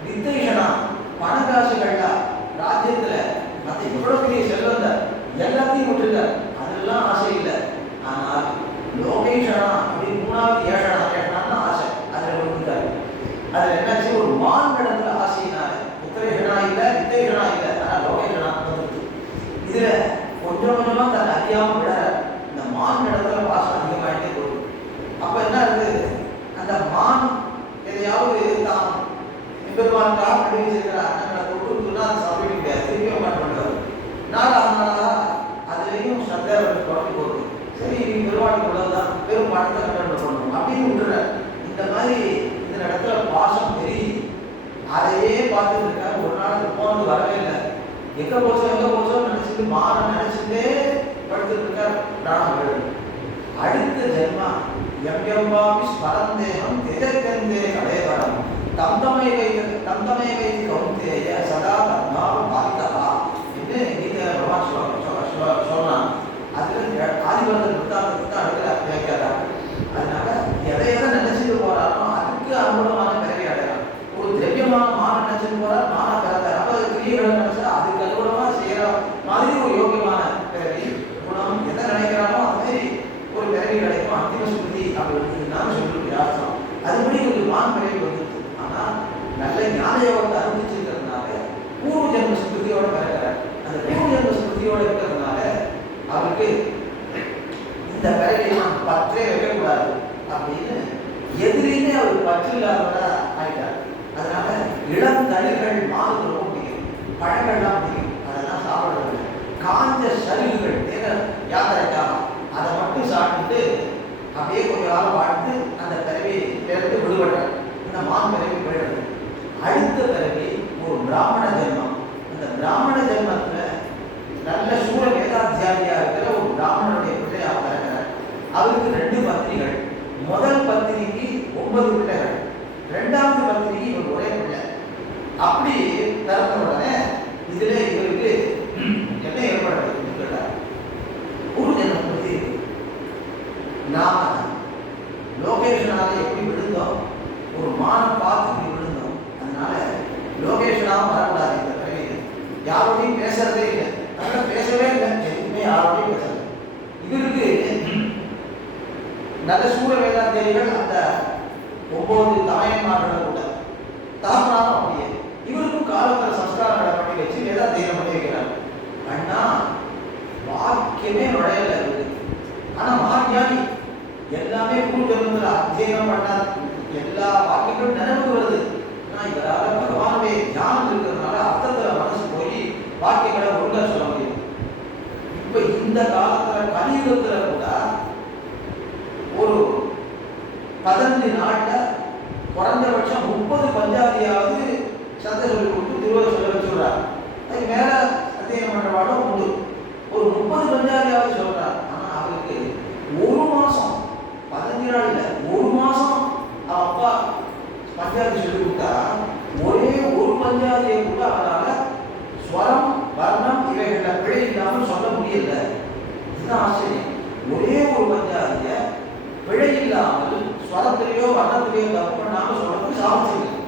வித்தைஷனா பணக்காசுகள்ல ராஜ்யத்துல மற்ற எவ்வளவு பெரிய செல்வந்த எல்லாத்தையும் விட்டுருக்க, அதெல்லாம் ஆசை இல்லை. ஆனால் லோகேஷனா அப்படின்னு மூணாவது ஏஷனா ஆசை, அதுல விட்டுருக்காரு. அதுல என்னாச்சு, ஒரு மான் இடத்துல ஆசையினால உத்தரேஷனா இல்லை, வித்தைஷனா இல்லை, ஆனா லோகேஷனா வந்துருக்கு. இதுல கொஞ்சம் கொஞ்சமா தன்னை அறியாம விட இந்த மான் இடத்துல பாசம் அதிகமாயிட்டே போகுது. அப்ப என்ன இருக்குது, அந்த மான் எதையாவது தான் பெருமான் காப்பி வச்சிருக்கிறார், தொட்டு சொன்னா அதை சாப்பிட முடியாது, திரும்பிய மாட்டேன். நாளாக அதுலேயும் சந்தேகம் குறைஞ்சி போகுது. சரி, நீ பெருமாளுக்கு உள்ளதுதான், பெரும் பணத்தை கண்டனம் பண்ணணும் அப்படின்னு விட்டுற. இந்த மாதிரி இந்த இடத்துல பாசம் தெரியுது, அதையே பார்த்துட்டு இருக்காரு. ஒரு நாளுக்கு போனது வரவே இல்லை. எங்க போச்சோம் நினைச்சிட்டு மாற நினைச்சுட்டே படுத்துட்டு இருக்கார். பிராணம் அடுத்த ஜென்மா எம்பெம்பாமி ஸ்மரந்தேகம் திஜக்கந்தே கடைவரம் தந்தமை வைத்து கவுந்தேய சதா தத்மாவ பாதிதா என்று கீதை பகவான் சொன்னான். அதுல ஆதிவரதர் புத்தாந்தத்தை தான் அடுத்த வியாக்கியாதான். அதனால எதை நினைச்சிட்டு போறாரோ அதுக்கு அனுகூலமான பிறவி அடையலாம். ஒரு திரவியமான மான நினைச்சிட்டு போறாரு, மான பிறந்தார். அப்ப கிரியைகளை நினைச்சா அதுக்கு அனுகூலமா செய்யற மாதிரி ஒரு யோகியமான பிறவி குணம் எதை நினைக்கிறாரோ அது மாதிரி ஒரு பிறவி கிடைக்கும். அந்திம சுருதி அப்படின்னு நான் சொல்லிருக்கேன் அர்த்தம். அதுபடி கொஞ்சம் மான் பிறவி வந்துருக்கு. ஆனா நல்ல ஞான யோகத்தை அனுபவிச்சிருக்கிறதுனால பூர்வ ஜென்ம ஸ்மிருதியோட பிறக்கிறார். அந்த பூர்வ ஜென்ம ஸ்மிருதியோட இருக்கிறதுனால அவருக்கு இந்த பிறவியை நான் பற்றே வைக்கக்கூடாது அப்படின்னு எதிரிலே அவர் பற்று இல்லாதவரா ஆயிட்டார். அதனால இளந்தளிர்கள் மாறுது ரொம்ப பிடிக்கும், பழங்கள்லாம் பிடிக்கும், அதெல்லாம் சாப்பிடுறது. காஞ்ச சருகுகள் தேர யாத்திரைக்காக அதை மட்டும் சாப்பிட்டு அப்படியே கொஞ்ச காலம் வாழ்ந்து அந்த பிறவி பிறந்து விடுபட்டார். இந்த மான் பிறவி போயிடுறது. அடுத்த பிறவி ஒரு பிராமண ஜென்மம். அந்த பிராமண ஜென்மத்துல நல்ல சூர வேதாத்தியாரியா இருக்கிற ஒரு பிராமணனுடைய பிள்ளையா பிறக்கிறார். அவருக்கு 2 பத்தினிகள். முதல் பத்தினிக்கு 9 பிள்ளைகள், 2வது பத்தினிக்கு இவர் ஒரே பிள்ளை. அப்படி தர யாரோடையும் பேசல. இவருக்கு நல்ல சூர வேதாந்தேரிகள் அந்த 9 தமையன்மார்களை கூட தாமராவும் அப்படியே இவருக்கும் காலத்தில் சம்ஸ்காரங்களை பண்ணி வச்சு வேதாந்தேரம் பண்ணி வைக்கிறார். அண்ணா வாக்கியமே நுழையல இருக்கு. ஆனா மகாஞானி எல்லாமே பூர்வ ஜென்மத்தில் அத்தியனம் பண்ண எல்லா வாக்கியங்களும் நினைவுக்கு வருது. ஆனா இவரால் பகவானுடைய ஞானம் இருக்கிறதுனால அர்த்தத்துல மனசு போய் வாக்கியங்களை ஒழுங்கா சொல்ல முடியும். இப்ப இந்த காலத்துல கலியுகத்துல கூட ஒரு 15 நாள்ல குறைந்தபட்சம் 30 பஞ்சாதியாவது சந்தை சொல்லி கொடுத்து திருவள்ளுவர் சொல்ல வச்சுடுறார். அதுக்கு மேல அத்தியனம் பண்றவாடும் உண்டு. ஒரு 30 பஞ்சாதியாவது சொல்றார். ஆனா அவருக்கு ஒரு மாசம் 15 நாள் இல்ல, ஒரு மாசம் அப்பா பஞ்சாதி சொல்லி கொடுத்தா ஒரே ஒரு பஞ்சாதியை கூட அவரால் ஸ்வரம் வர்ணம் இவைகள பிழை இல்லாமல் சொல்ல முடியல. இதுதான் ஆச்சரியம். ஒரே ஒரு பஞ்சாதிய பிழை இல்லாமல் ஸ்வரத்திலேயோ வர்ணத்திலேயோ தப்பு பண்ணாமல் சொல்றதுக்கு சாதிச்சிருக்கு.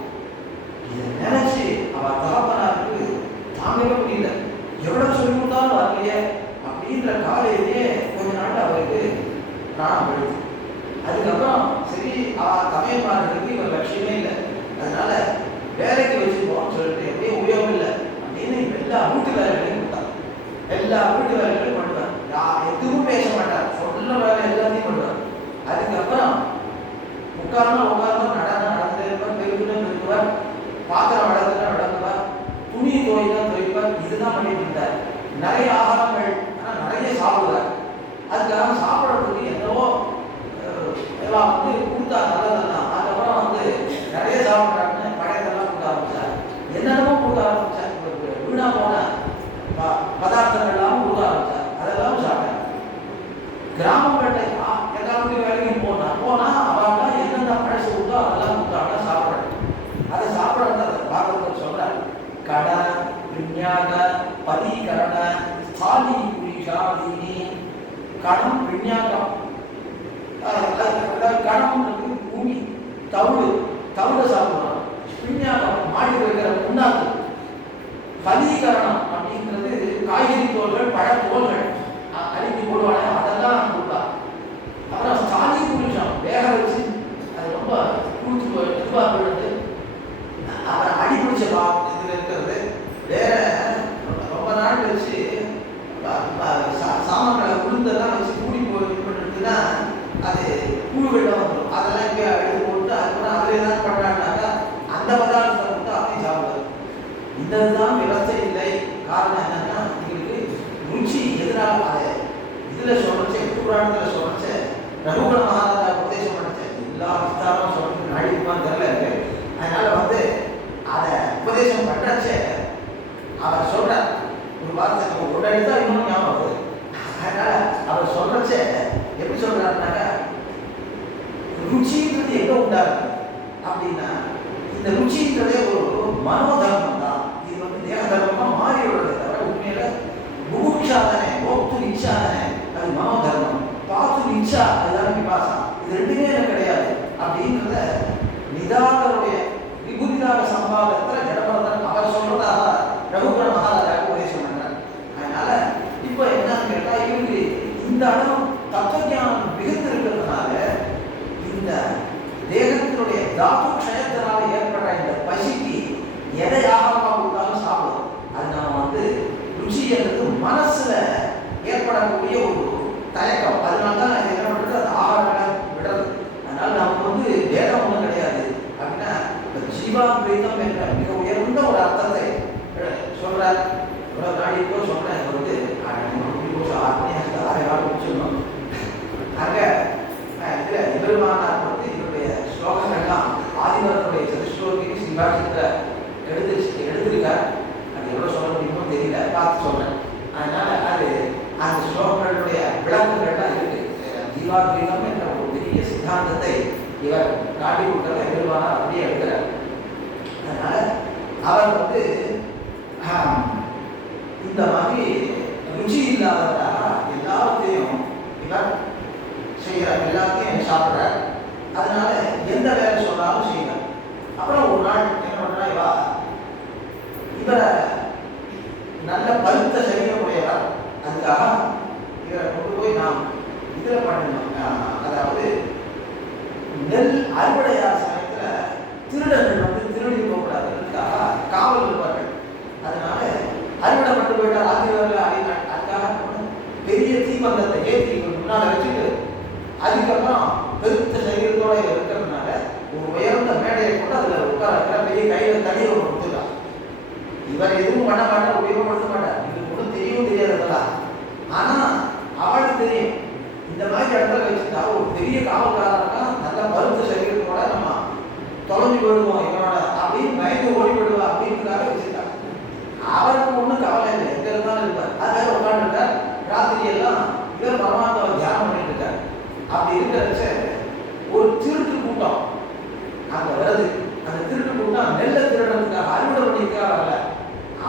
இதை நினைச்சு அவர் தகப்பனாருக்கு தாங்கவே முடியல. எவ்வளவு சொல்லி கொடுத்தாலும் வரலையே அப்படின்ற காலையிலேயே கொஞ்ச நாள் அவருக்கு பிராணம் போயிடுது. அதுக்கப்புறம் சரி தமையன்மார்களுக்கு இவர் லட்சியமே இல்லை, அதனால வேலைக்கு வச்சுருப்போம்னு சொல்லிட்டு எப்படியும் உபயோகம் இல்லை அப்படின்னு எல்லா வீட்டு வேலைகளையும் கொடுத்தார். எல்லா வீட்டு வேலைகளையும் பண்ணுவார். எதுவும் பேச மாட்டார், சொல்ல வேலை எல்லாத்தையும் பண்ணுவார். அதுக்கப்புறம் உட்கார்ந்தா நடந்துட்டே இருப்பார், பெருக்குவார், பாத்திரம் விளக்குவார், துணி துவைப்பார். இதுதான் பண்ணிட்டு இருந்தார். நிறைய ஆகாரங்கள் ஆனால் நிறைய சாப்பிடுவார். அதுக்காக சாப்பிட்றதுக்கு என்னவோ எல்லாம் கொடுத்தா நல்லதெல்லாம். அதுக்கப்புறம் நிறைய சாப்பிட்றாங்கன்னு படையெல்லாம் கொடுக்க ஆரம்பிச்சார். என்னென்னமோ கொடுக்க ஆரம்பிச்சார். வீணா போன பதார்த்தங்கள்லாம் கொடுக்க ஆரம்பிச்சார். அதெல்லாம் சாப்பிட்டார். கிராமங்கள்ல எல்லாருடைய வேலைக்கும் போனா அவங்க என்னென்ன பழசு கொடுத்தோ அதெல்லாம் கொடுத்தாங்க சாப்பிட்றாங்க. அதை சாப்பிட்றது பாகவதர் சொல்றார். கட விஞ்ஞான பதீகரண ஸ்தாலி புரிஷாதீனி. கடம் விஞ்ஞானம், கடம் பூமி, தவிடு சாப்பிடுவாங்க. விஞ்ஞானம் மாடி வைக்கிற புண்ணாக்கு. பதீகரணம் அப்படிங்கிறது காய்கறி தோல்கள், பழத்தோல்கள் அடிக்கி போடுவாங்க, அதெல்லாம் கொடுப்பாங்க. அப்புறம் ஸ்தாலி புரிஷம் வேக வச்சு அது ரொம்ப கொடுத்து எதிர்பார்ப்பு. அப்புறம் அடி பிடிச்ச இதில் இருக்கிறது வேற ரொம்ப நாள் வச்சு சாமான்களை உளுந்தெல்லாம் வச்சு கூடி போட்டுன்னா அது கூழ் வெள்ளம் வந்துடும். அதெல்லாம் இங்கே எடுத்து போட்டு அதுக்கப்புறம் அதில் என்ன பண்ணுறாங்கனாக்கா அந்த பதார்த்தத்தை வந்து அப்படியே சாப்பிடுது. இந்த இதுதான் விவசாயம் இல்லை. காரணம் என்னன்னா எங்களுக்கு ருச்சி எதிராக அதை இதில் சொல்றச்சு, புராணத்தில் சொல்றச்சு, ரகுகுல மகாராஜா உபதேசம் பண்ணுச்சு. எல்லா விஸ்தாரம் சொல்றது நாடிப்பான்னு தெரியல இருக்கு. அதனால அதை உபதேசம் பண்றச்ச அவர் சொல்றார் ஒரு வார்த்தை ஒரு அடித்தா இன்னும் ஞாபகம் வருது. அதனால அவர் சொல்றச்ச எப்படி சொல்றாருனாக்கா ருச்சின்றது எங்க உண்டாரு அப்படின்னா இந்த ருச்சின்றதே ஒரு மனோதர்மம் தான். இது தேக தர்மமா மாறி விடுறது தவிர உண்மையில புகுட்சாதனை போக்து இச்சாதனை அது மனோதர்மம். பாத்து இச்சா அதுதான் விபாசம். இது ரெண்டுமே எனக்கு கிடையாது அப்படின்றத நிதாகருடைய விபுதிதாக சம்பாதத்தில் ஜடபரதன் அவர் சொல்றதாக ரகுகுல மகாராஜாவுக்கு உபதேசம் பண்றார். அதனால இப்போ என்னன்னு கேட்டா இவருக்கு இந்த அளவு தத்துவஞானம் மிகுந்து இருக்கிறதுனால இந்த தேகத்தினுடைய தாத்து க்ஷயத்தினால ஏற்படுற இந்த பசிக்கு எதை ஆகாரமாக கொடுத்தாலும் சாப்பிடும். அது நம்ம ருச்சி என்பது மனசுல ஏற்படக்கூடிய ஒரு தயக்கம். அதனால்தான் என்ன பண்றது, அது ஆகாரங்களை விடுறது. அதனால நமக்கு வேதம் ஒன்றும் கிடையாது அப்படின்னா ஜீவாத்வைதம் என்ற மிக உயர்ந்த ஒரு அர்த்தத்தை சொல்றார். இவ்வளவு நாளைக்கோ சொன்னேன் முடிச்சிடணும். அங்க இதுல நிபர்மானார் இவருடைய ஸ்லோகங்கள்லாம் ஆதிவரனுடைய சதுஸ்லோகி சிங்காசத்தை எடுத்திருக்கார். அது எவ்வளவு சொல்ல முடியுமோ தெரியல, பார்த்து சொல்றேன். அதனால அது அந்த ஸ்லோகங்களுடைய விளக்கங்கள்லாம் இருக்கு. ஜீவாத்வைதம் என்ற ஒரு பெரிய சித்தாந்தத்தை இவர் காட்டி கொடுக்கிற நிபர்மானார் அப்படியே எடுக்கிறார். அதனால அவர் இந்த மாதிரி ருச்சி இல்லாததா எல்லாத்தையும் இவர் செய்கிறார், எல்லாத்தையும் சாப்பிட்றார். அதனால எந்த வேலை சொன்னாலும் செய்கிறார். அப்புறம் ஒரு நாள் என்ன பண்றா, இவரை நல்ல பருத்த சரீரமுடையவர். அதுக்காக போய் நாம் இதில் பண்ணணும். அதாவது நெல் அறுவடையார் சமயத்தில் திருடர்கள் வந்து திருடி போகக்கூடாதுக்காக காவல் இருப்பார்கள். அதனால அறுவடை மட்டும் போயிட்டா ராத்திரி வரல அதுக்காக பெரிய தீபந்தத்தை ஏற்றி முன்னால் வச்சுட்டு அதுக்கப்புறம் பெருத்த சரீரத்தோட இருக்கிறதுனால ஒரு உயர்ந்த மேடையை கொண்டு அதில் உட்கார வைக்கிற பெரிய கையில் தனியை ஒன்று கொடுத்துருக்கான். இவர் எதுவும் பண்ண மாட்டார், உபயோகப்படுத்த மாட்டார், இவருக்கு ஒன்றும் தெரியவும் தெரியாததெல்லாம். ஆனால் அவளுக்கு தெரியும் இந்த மாதிரி இடத்துல வச்சுட்டா ஒரு பெரிய காவல்காரனா நல்ல பருத்த சரீரத்தோட நம்ம தொலைஞ்சு போயிடுவோம் இவனோட அப்படின்னு பயந்து ஓடி போயிடுவா அப்படின்றதுக்காக வச்சுருக்காங்க. அவருக்கு ஒன்றும் கவலை இல்லை, எங்க இருந்தாலும் இருப்பார். அதுக்காக உட்காந்துருக்கார். ராத்திரி எல்லாம் இவர் பரமாத்மாவை தியானம் பண்ணிட்டு இருக்கார். அப்படி இருக்கிறச்ச ஒரு திருட்டு கூட்டம் அங்கே வருது. அந்த திருட்டு கூட்டம் நெல்லை திருடுறதுக்காக அறுவடை பண்ணியிருக்காக வரல.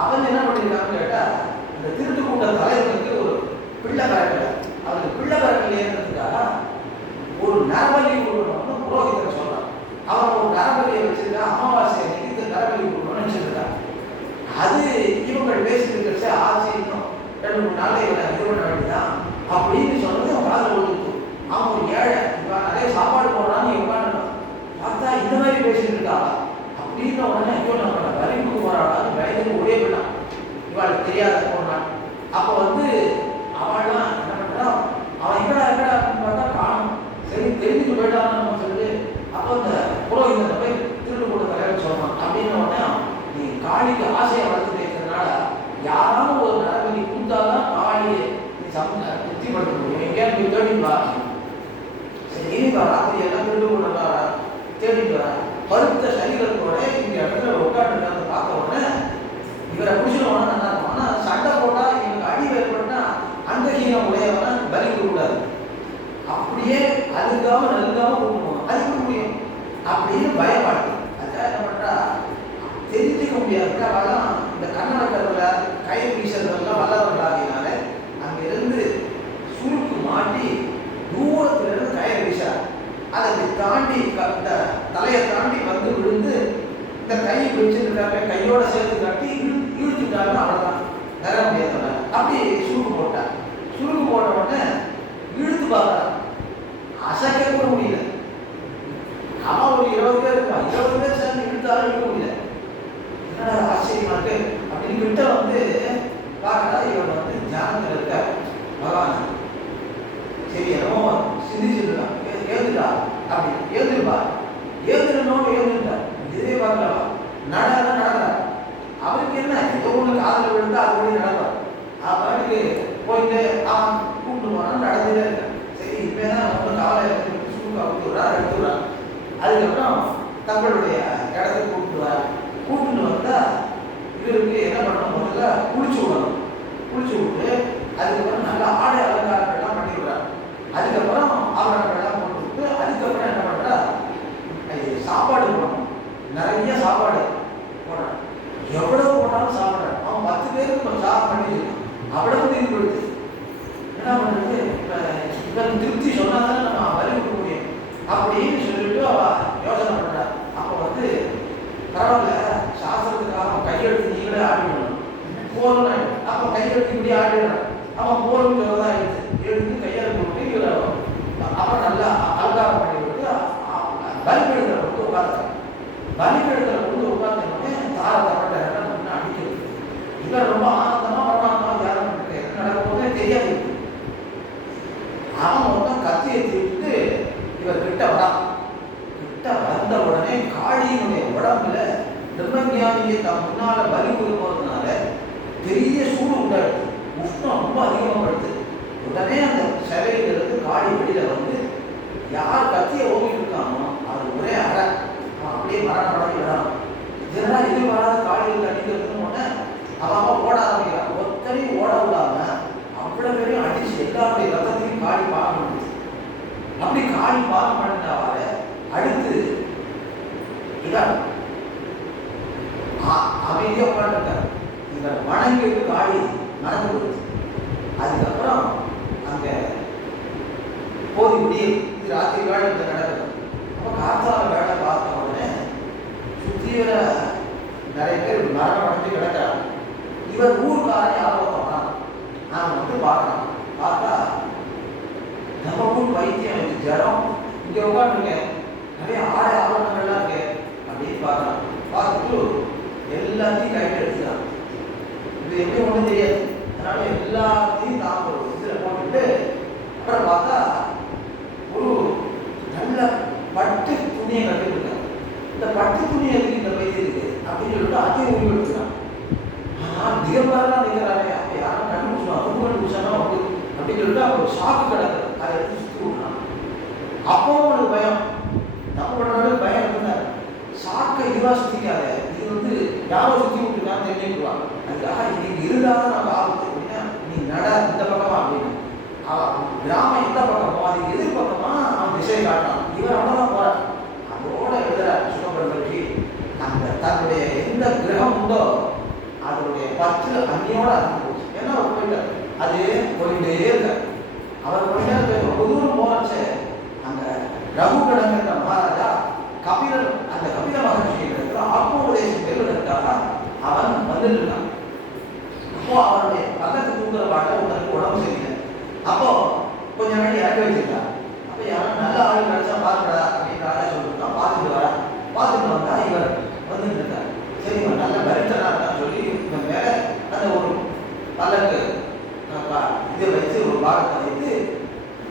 அவன் என்ன பண்ணியிருக்காங்கன்னு கேட்டால் அந்த திருட்டு கூட்ட தலைவனுக்கு ஒரு பிள்ளை பறக்கலை. அவருக்கு பிள்ளை பறக்கலை ஏறதுக்காக ஒரு நரபலி கொடுக்கணும்னு புரோகிதரை சொல்றான். அவன் ஒரு நரபலியை வச்சிருக்கா, அமாவாசை அன்னைக்கு இந்த நரபலி கொடுக்கணும்னு நினைச்சிருக்கான். அது இவங்க பேசிட்டு இருக்கிறச்ச ஆச்சு இன்னும் 2-3 நாளை இவனை இது பண்ண வேண்டியதான் அப்படின்னு சொன்னது அவன் காதில் விழுந்துட்டு. அவன் ஒரு ஏழை, இவன் நிறைய சாப்பாடு போடுறான்னு உட்காந்துட்டான். பார்த்தா இந்த மாதிரி பேசிட்டு இருக்காளா அப்படின்னு உடனே ஐயோ நம்ம வலிப்புக்கு போறாளான்னு பயந்து ஒரே போயிட்டான். இவளுக்கு தெரியாத போனான். அப்போ வந்து அவள்லாம் என்ன பண்றான், அவன் எங்கடா அப்படின்னு பார்த்தா காணும். சரி தெரிஞ்சுட்டு போயிட்டான்னு நம்ம சொல்லி அப்போ இந்த புரோகிதனை போய் திருட்டு கூட தலைவர் சொல்லணும் அப்படின்னு உடனே நீ காளிக்கு ஆசையை வளர்த்து பேசுறதுனால யாராலும் ஒரு நரபலி கொடுத்தாதான் காளியை நீ திருப்திப்படுத்த முடியும். எங்கேயாவது போய் தேடிட்டு வா. சரி ராத்திரி எல்லாம் திருட்டு கூட தேடிட்டு வர பருத்த சரீரத்தோட இங்க இடத்துல உட்காந்து பார்த்த உடனே இவரை பிடிச்சிடுவோம்னா நல்லா இருக்கும். ஆனால் சண்டை போட்டா இவனுக்கு அடி ஏற்பட்டா அந்த ஹீனம் உடையவன பலி கொடுக்கூடாது. அப்படியே அதுக்காக நெருங்காம கூட்டணும், அது கொடுக்க முடியும் அப்படின்னு பயப்பாடு. அதுக்காக என்ன பண்றா தெரிஞ்சுக்க முடியாது. அவெல்லாம் இந்த கண்ணடக்கிறதுல கை வீசுறதுலாம் வல்லவர்களாகினால அங்கிருந்து சுருக்கு மாட்டி தூரத்துல இருந்து கயிறு வீசார். அதை தாண்டி இந்த தலையை தாண்டி வந்து விழுந்து இந்த கை வச்சுருக்காங்க, கையோட சேர்த்து கட்டி இழுத்துட்டாங்க. அவ்வளோதான், நர முடியாதவங்க. அப்படி சுருக்கு போட்டார். சுருக்கு போட்ட உடனே இழுத்து பார்க்கலாம், அசைக்க கூட முடியல. அவன் ஒரு 20 பேர் இருப்பான், 20 பேர் சேர்ந்து இழுத்தாலும் இழுக்க முடியல. என்னடா ஆச்சரியமா இருக்கு அப்படின்னு கிட்ட வந்து பார்க்கறா. இவன் வந்து தியானத்தில் இருக்க பகவான். சரி என்னமோ சிந்திச்சுருக்கான், ஏந்துட்டா அப்படி ஏந்துருப்பா. ஏந்துடணும் ஏந்துட்டா இதே பார்க்கலவா நடதான் நடக்கிறார். அவருக்கு என்ன ஏதோ ஒன்று காதல் விழுந்தா அது கூட நடப்பார். அவனுக்கு போயிட்டு அவன் கூப்பிட்டு போனான், நடந்துட்டே இருக்கான். சரி இப்போதான் ஒன்றும் காவலை சுருக்கு அவுத்துறார், எடுத்துடுறான். அதுக்கப்புறம் தங்களுடைய இடத்துக்கு கூப்பிட்டு வந்தா இவருக்கு என்ன பண்ணணும், முதல்ல குளிச்சு விடணும். குளிச்சு விட்டு அதுக்கப்புறம் நல்லா ஆடை அலங்காரங்கள்லாம் பண்ணி விடுறாரு. அதுக்கப்புறம் ஆபரணங்கள்லாம் போட்டு விட்டு அதுக்கப்புறம் என்ன பண்றா, சாப்பாடு போடணும். நிறைய சாப்பாடு போடுறான். எவ்வளவு போட்டாலும் சாப்பிட்றான். அவன் 10 பேருக்கு சாப்பிட பண்ணிருக்கான். அவ்வளவு தீர்ந்து கொடுத்து என்ன பண்றது, இவன் திருப்தி சொன்னாதான் நம்ம வலி கொடுக்க முடியும் அப்படின்னு சொல்லிட்டு அவ யோசனை பண்றா. அப்போ வந்து பரவாயில்ல, சாஸ்திரத்துக்காக கையெழுத்து நீங்களே ஆடிடணும் போறோம். அப்போ கையெழுத்து இப்படி ஆடிடுறான். அவன் போறோம்னு சொல்லதான் எடுத்து கையெழுத்து போட்டு இவர் அப்புறம் நல்லா அலங்காரம் பண்ணி விட்டு பலிபெடுக்கிற கொண்டு உட்காந்துறான். பலிபெடுக்கிற கொண்டு உட்கார்ந்தோடனே தார தப்பட்ட அடிக்கிறது. இவர் ரொம்ப ஆனந்தமா பரமாத்மா தியானம் பண்ணிட்டு என்ன நடக்க போதே தெரியாது. அவன் மொத்தம் கத்தியை தீர்த்து இவர் கிட்ட வரான். கிட்ட வந்த உடனே காளியினுடைய உடம்புல பிரம்மஞானியை தான் முன்னால பலி கொடுப்பதுனால பெரிய சூடு உண்டாடுது, உஷ்ணம் ரொம்ப அதிகமாகப்படுது. உடனே அந்த சிலையிலிருந்து காளி வெளியில வந்து யார் கத்தியை ஓடிட்டு இருக்கானோ அது ஒரே அறை, அவன் அப்படியே மரணப்படவே விடான். இதெல்லாம் எதிர்பாராத காளியில் அடிக்கிறதுன்னு உடனே அவன் ஓட ஆரம்பிக்கிறான். ஒத்தனையும் ஓட விடாம அவ்வளவு பேரையும் அடிச்சு எல்லாருடைய ரத்தத்தையும் காளி பாகம் பண்ணுது. அப்படி காளி பாகம் பண்ணினாவார அடுத்து இதான் அமைதியாக உட்காந்துருக்காரு. இவர் வணங்கிட்டு காளி நடந்து கொடுத்து அதுக்கப்புறம் அங்கே போதி முடியும். இது ராத்திரி வேலை இந்த நடக்குது. அப்போ காத்தால வேலை பார்த்த உடனே சுத்தியில நிறைய பேர் மரணம் அடைஞ்சு கிடக்கிறாங்க. இவர் ஊருக்காரன் யாரோ வரான். நான் வந்து பார்க்குறான். பார்த்தா இங்கே உட்காந்துருக்கேன், நிறைய ஆடை ஆபரணங்கள்லாம் இருக்கு அப்படின்னு பார்க்கலாம். பார்த்துட்டு எல்லாத்தையும் கையில் எடுத்துக்கலாம். இது எப்படி ஒன்றும் தெரியாது. அதனால எல்லாத்தையும் தான் ஒரு இதில் போட்டுட்டு அப்புறம் பார்த்தா ஒரு நல்ல பட்டு துணியை கட்டிருக்காங்க. இந்த பட்டு துணி எதுக்கு இந்த பைத்தியம் இருக்கு அப்படின்னு சொல்லிட்டு அதையும் உருவி எடுத்துக்கலாம். ஆனால் திகம்பரெல்லாம் நிற்கிறாங்க. அப்போ யாரும் கண்டுபிடிச்சோம் துணி கண்டுபிடிச்சானா வந்து அப்படின்னு சொல்லிட்டு அவர் ஷாக்கு கிடக்குது. அதை எடுத்து சுற்றி விடலாம். அப்பவும் ஒரு பயம், நம்மளோட பயம் இருந்தார். ஷாக்கை இதுவாக சுற்றிக்காத, இது வந்து யாரோ சுற்றி விட்டுருக்கான்னு தெரிஞ்சுக்குவாங்க. அதுக்காக இன்னைக்கு இருந்தாலும் நம்ம ஆபத்து அப்படின்னா நீ நட இந்த பக்கமா அப்படின்னு கிராமம் எந்த பக்கமோ அது எதிர்பக்கமா அவன் திசை காட்டான். இவர் அவ்வளோதான் போறார். அதோட எழுதுற சுகபுரம் பற்றி அந்த தன்னுடைய எந்த கிரகம் உண்டோ அதனுடைய பற்று அன்னியோட அறுந்து போச்சு. ஏன்னா அவர் போயிட்டார். அது போயிட்டே இருக்கார். அவர் போயிட்டே இருக்க ரொம்ப தூரம் போறச்சு அந்த ரகு கடங்கிற மகாராஜா கபிலர், அந்த கபில மகர்ஷியிடத்துல ஆத்மோபதேசம் பெறுவதற்காக அவன் வந்துட்டு இருக்கான். அப்போ அவருடைய பக்கத்து தூங்குற பாட்டில் உனக்கு உடம்பு சரியில்லை. அப்போ கொஞ்சம் நாள் இறக்க வச்சிருக்கான். அப்போ யாரும் நல்ல ஆள் கிடைச்சா பார்க்கடா அப்படின்னு ராஜா சொல்லிருக்கான். பார்த்துட்டு வர பார்த்துட்டு வந்தா இவர் வந்துட்டு இருக்கார். சரி இவன் நல்ல பரித்தனா இருக்கான்னு சொல்லி இவன் மேல அந்த ஒரு பல்லக்கு இதை வச்சு ஒரு பாரத்தை வைத்து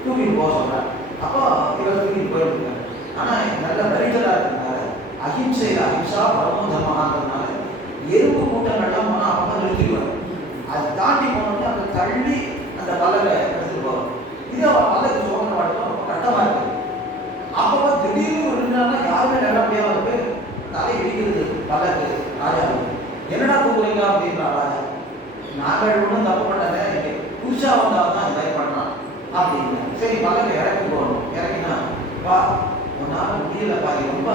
தூக்கிட்டு போக சொல்றார். அப்போ இவர் தூக்கிட்டு போயிட்டு இருக்காரு. ஆனா நல்ல பரித்தனா இருக்கிறதுனால அஹிம்சையில் அஹிம்சா பரமோ தர்மனாங்கிறதுனால எறும்பு கூட்டங்கள்லாம் போனால் அப்போ நிறுத்திடுவார். அதை தாண்டி போனோம்னா அதை தள்ளி அந்த பல்லக்கை எடுத்துட்டு போகிறோம். இது அவர் பல்லக்கு சோதனை வாழ்க்கை ரொம்ப கட்டமாக இருக்குது. அப்போ திடீர்னு ஒரு நாள் யாருமே நட முடியாமல் இருக்கு. தலை இடிக்கிறது பல்லக்கு ராஜாவுக்கு. என்னடா தூக்குறீங்க அப்படின்றா ராஜா. நாங்கள் ஒன்றும் தப்பு பண்ணல, இங்கே புதுசாக வந்தால் தான் இதை பண்ணுறான் அப்படின்னு. சரி பல்லக்கை இறக்கி போகணும். இறக்கினா வா உன்னால் முடியல பாதி, ரொம்ப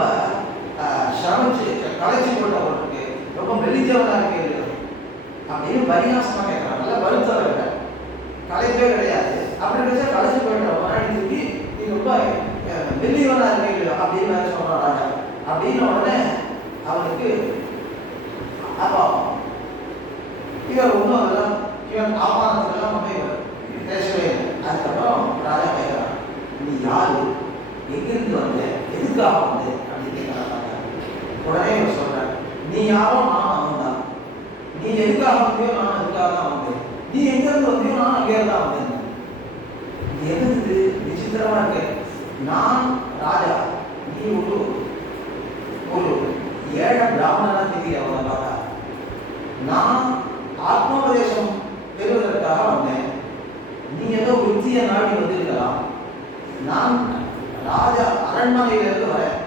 சமைச்சு களைச்சி போட்டவர்களுக்கு ரொம்ப மெலிஞ்சவனாக இருக்கு அப்படின்னு பரிகாசமாக கேட்குறாங்க. நல்லா வருத்தம் இருக்க கலைப்பே கிடையாது அப்படி வச்சா கலைச்சி போயிட்ட முன்னாடி தூக்கி நீ ரொம்ப மெல்லியவனாக இருக்கீங்க அப்படின்னு வேற சொல்கிறான் ராஜா. அப்படின்னு உடனே அவனுக்கு அப்போ இவர் ஒன்றும் அதெல்லாம் இவன் ஆபாரத்துக்கெல்லாம் ஒன்றும் இவர் பேசவே இல்லை. அதுக்கப்புறம் ராஜா கேட்குறான், நீ யாரு, எங்கிருந்து வந்த, எதுக்காக வந்து அப்படின்னு கேட்குறான் ராஜா. உடனே இவர் சொல்கிறார், நீ யாரோ நான் அவன் தான். நீ எதுக்காக வந்தியோ நான் அதுக்காக தான் வந்தேன். நீ எங்கிருந்து வந்தியோ நான் அங்கே தான் வந்தேன். எது விசித்திரமா இருக்கு. நான் ராஜா, நீ ஒரு ஏழை பிராமணனா தெரிய அவனை பார்த்தா. நான் ஆத்மோபதேசம் பெறுவதற்காக வந்தேன். நீ ஏதோ வித்தியை நாடி வந்திருக்கலாம். நான் ராஜா அரண்மனையிலிருந்து வரேன்.